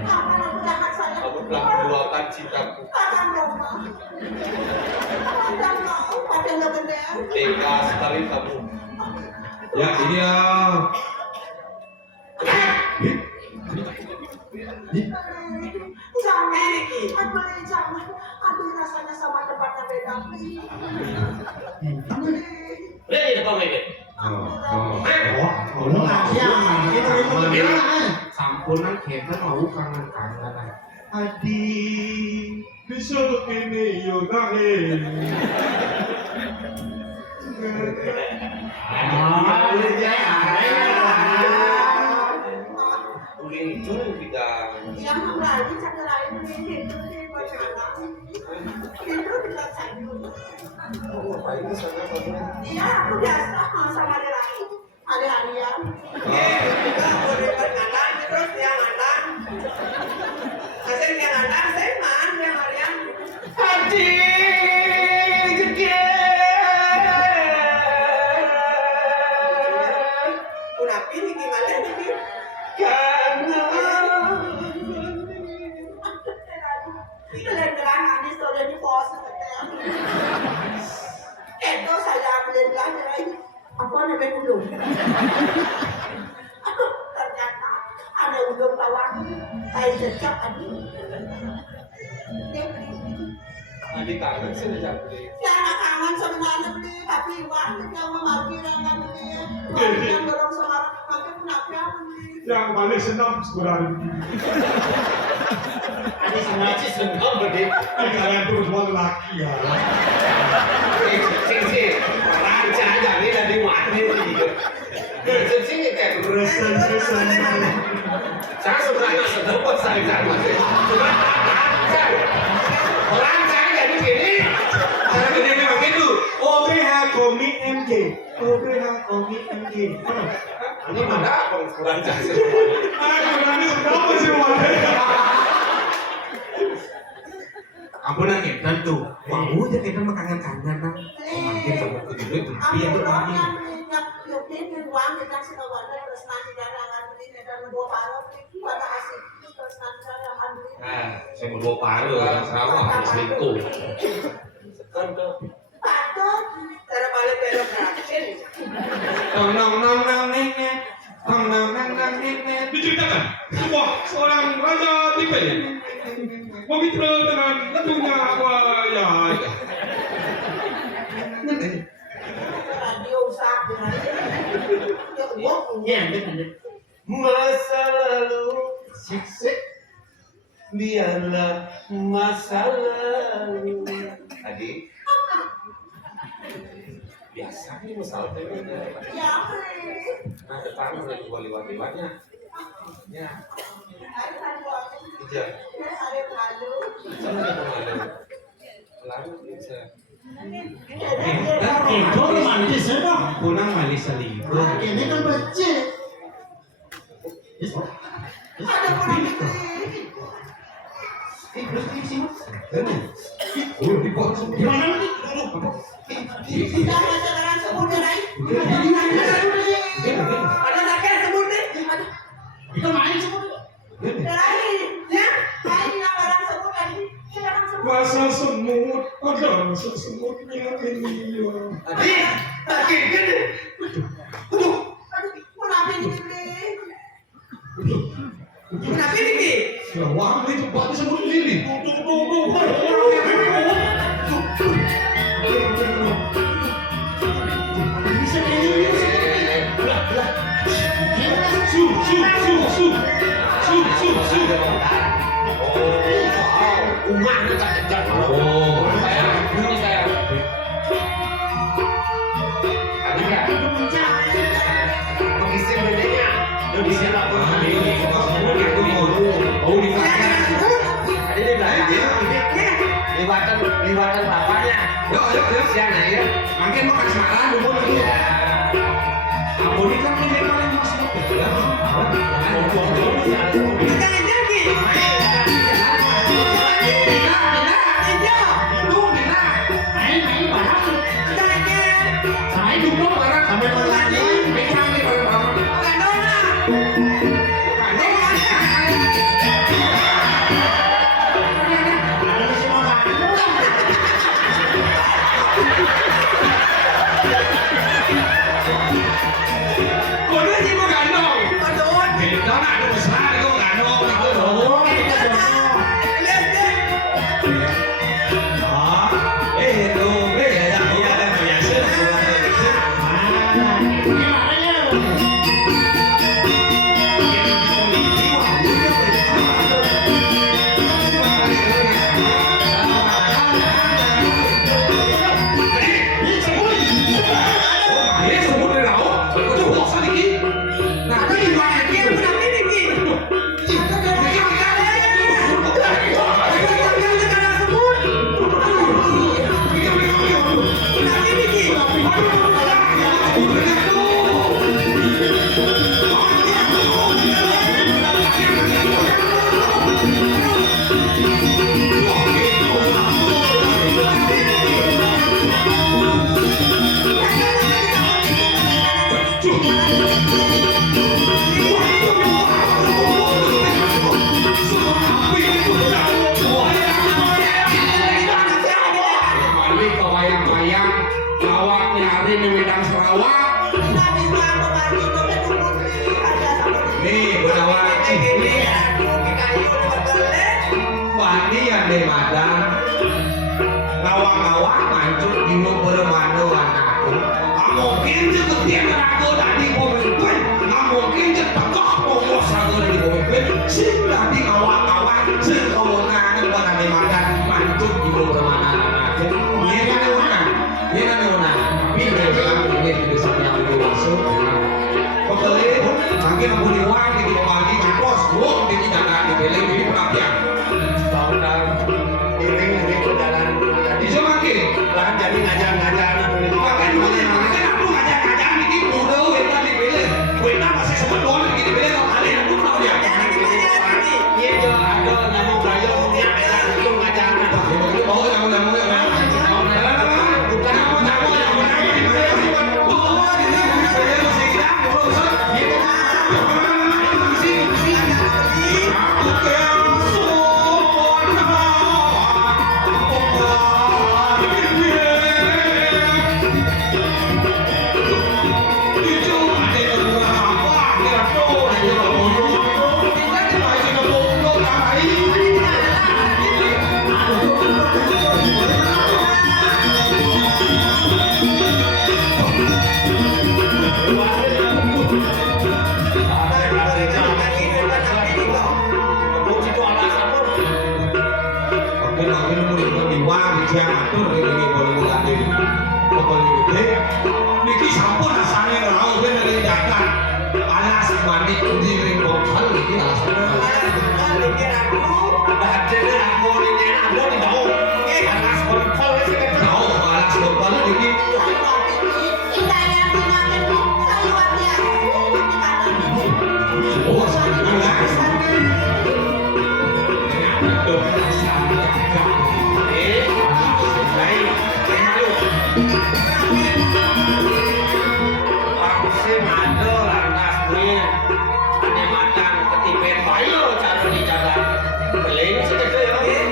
Apa aku jahat saya? Kamu telah menduakan cintaku. Akan Roma. Akan mau pada nggak benar. Tega sekali kamu. Ya ini ya. Jangan, aduh jangan. Aduh rasanya sama tempatnya beda. Lihat di depan ini. Sampunan kita mau kangen-kangen. Adi, bisa begini yoga Uling itu bidang. Yang lagi cakap lain ini itu kita cari. Ngapain di sana kamu? Iya, aku biasa sama dia lagi. Hari-harian. Kita boleh berkenalan terus dia nganan. Asing dia nganan, saya man dia harian. Adi, Udah pilih gimana nih? Itu yang bilang Anies udah di pos. Itu saya belajar lagi. Apa namanya ulung? Aduh, ternyata ada ulung tawar. Saya jejak aduh. Adik kangen sih udah beli. Saya kangen sebenarnya beli, tapi uang yang memarkir yang beli. Yang dorong semarang makin kenapa yang beli? Yang paling senang sebenarnya. Ini sebenarnya sih senang berdeh. Kalian tuh semua laki ya. Sing raja aja nih dari mati nih. Sing kayak Resen. saya sebenarnya sedepet saya cuma orang saya jadi gini. Cara begini begitu. OBH Komik MG. OBH Komik MG. Ini mana kurang jasa. Aduh, nanti kenapa sih Ampunan kita tuh. Wah, udah kita mah kangen-kangen nang. Makin sama kedua itu dia tuh lagi. Uang kita sudah wadah terus nanti dagangan beli dan membawa parut pada asik terus nanti dagangan beli. Nah, saya mau bawa paru orang Sarawak habis selingkuh. Patut Cara balik belok terakhir. Nong neng. Tong nong neng. diceritakan sebuah seorang raja Tibet memitra dengan ratunya buaya. radio usaha Iya, betul. Masa lalu siksa biarlah masa lalu. Adik, biasa nih masalah temanya. ya Nah, depan lagi wali-walinya. Ya, iya. Lalu bisa. Itu romantis ya dong. Pulang mali selingkuh. Ini kan becek. ada orang negeri Gimana nih? jangan sekarang sebutnya naik Ada sakit sebut deh. Itu main semua. lain ya lain yang orang sebut tadi sekarang sebut Masa semut, ada masa semutnya ini. Ih, sakit gini. aduh kenapa ini beli Kenapa ini Ki? Wah, ini tempatnya semut lili. Bisa kayak gini. Umahnya tak kejar. Oh, ini saya. Tadi ya. Mengisir bedanya. Lebih siapa pun ini. Oh, di belakang. Tadi di belakang. Liwatan bapaknya. Yuk. Siang ya. Makin makan sekarang dulu dulu. Ampun ini kan ini paling masuk. Jangan jadi. Main barang. Main dulu barang sampai berlari. Ada di semua barang. Kudu sih mau gandong. Kita nak ada besar itu gandong. Oh, kita dong. Itu beda ya biasa. Gimana ya? di Medan Sarawak. Nanti uang pembantu itu kan ada sama Nih benawan Ini aku kayu lewat toilet. Bani yang di Madang ngawang-ngawang mancuk di mau bermano anakku. Mungkin je ketiak aku tadi pemimpin. Mungkin je tekok pokok sagu dari pemimpin. Sing tadi ngawang-ngawang. Sing kewenangan pada di Madan. Mancuk di mau bermana anakku. Iya kan kewenangan. Iya kan kewenangan. Tapi mereka ini bisa yang masuk. Pokoknya makin aku diwang di pagi ngapos. Wong di tidak dipilih di perhatian. Tahun-tahun iring-iring berjalan. Bisa makin. Lah jadi ngajar-ngajar. Makin aku ngajak-ngajak ini bodoh yang tadi pilih. Kita masih sebetulnya begini pilih kalau kalian aku tahu ya. Jadi gimana ini? Iya jo, ada nyamuk rayo punya ngajar itu ngajar. Oh, nyamuk ya. Bukan nyamuk. Niki sampun asane ngrau ben dari dakan. Alas mandi kunci ring bokal niki alasane. Kan mikir aku. Baca aku ini aku di bawah. Alas kontrol sih kan. Tahu alas bokal niki. kita yang dimakan sayurannya Oh, alas. Bayo cara dijaga. Beling sih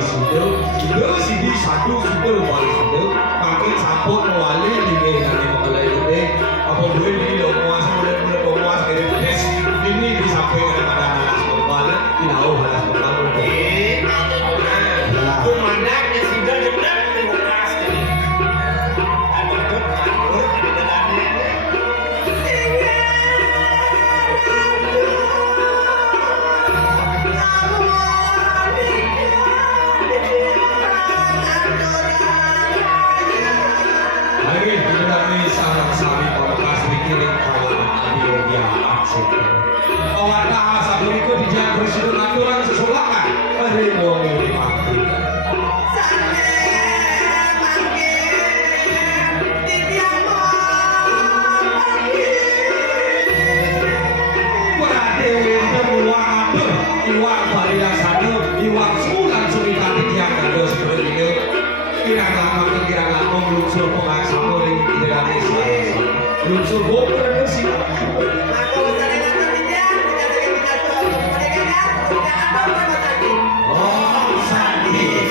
sini satu sudah wali sudah pakai sabut wali ini nanti mengalai gede apa gue ini lo muas mulai muas dari pedes ini disampaikan kepada anak sekolah tahu anak sekolah Kumandangnya sudah benar demokrasi. Lagi kita ini sarang sari pamungkas mikirin kawan adio dia aksi. Awak tahu sabun itu dijak presiden aturan sesolakan. Hari mau ini aku. Iwak barilah satu, iwak sebulan sumitan yang ada seperti itu. Kirang lama lunsur pengaksama di dalam desa. Lunsur bokor ada sih. Oh, sakit.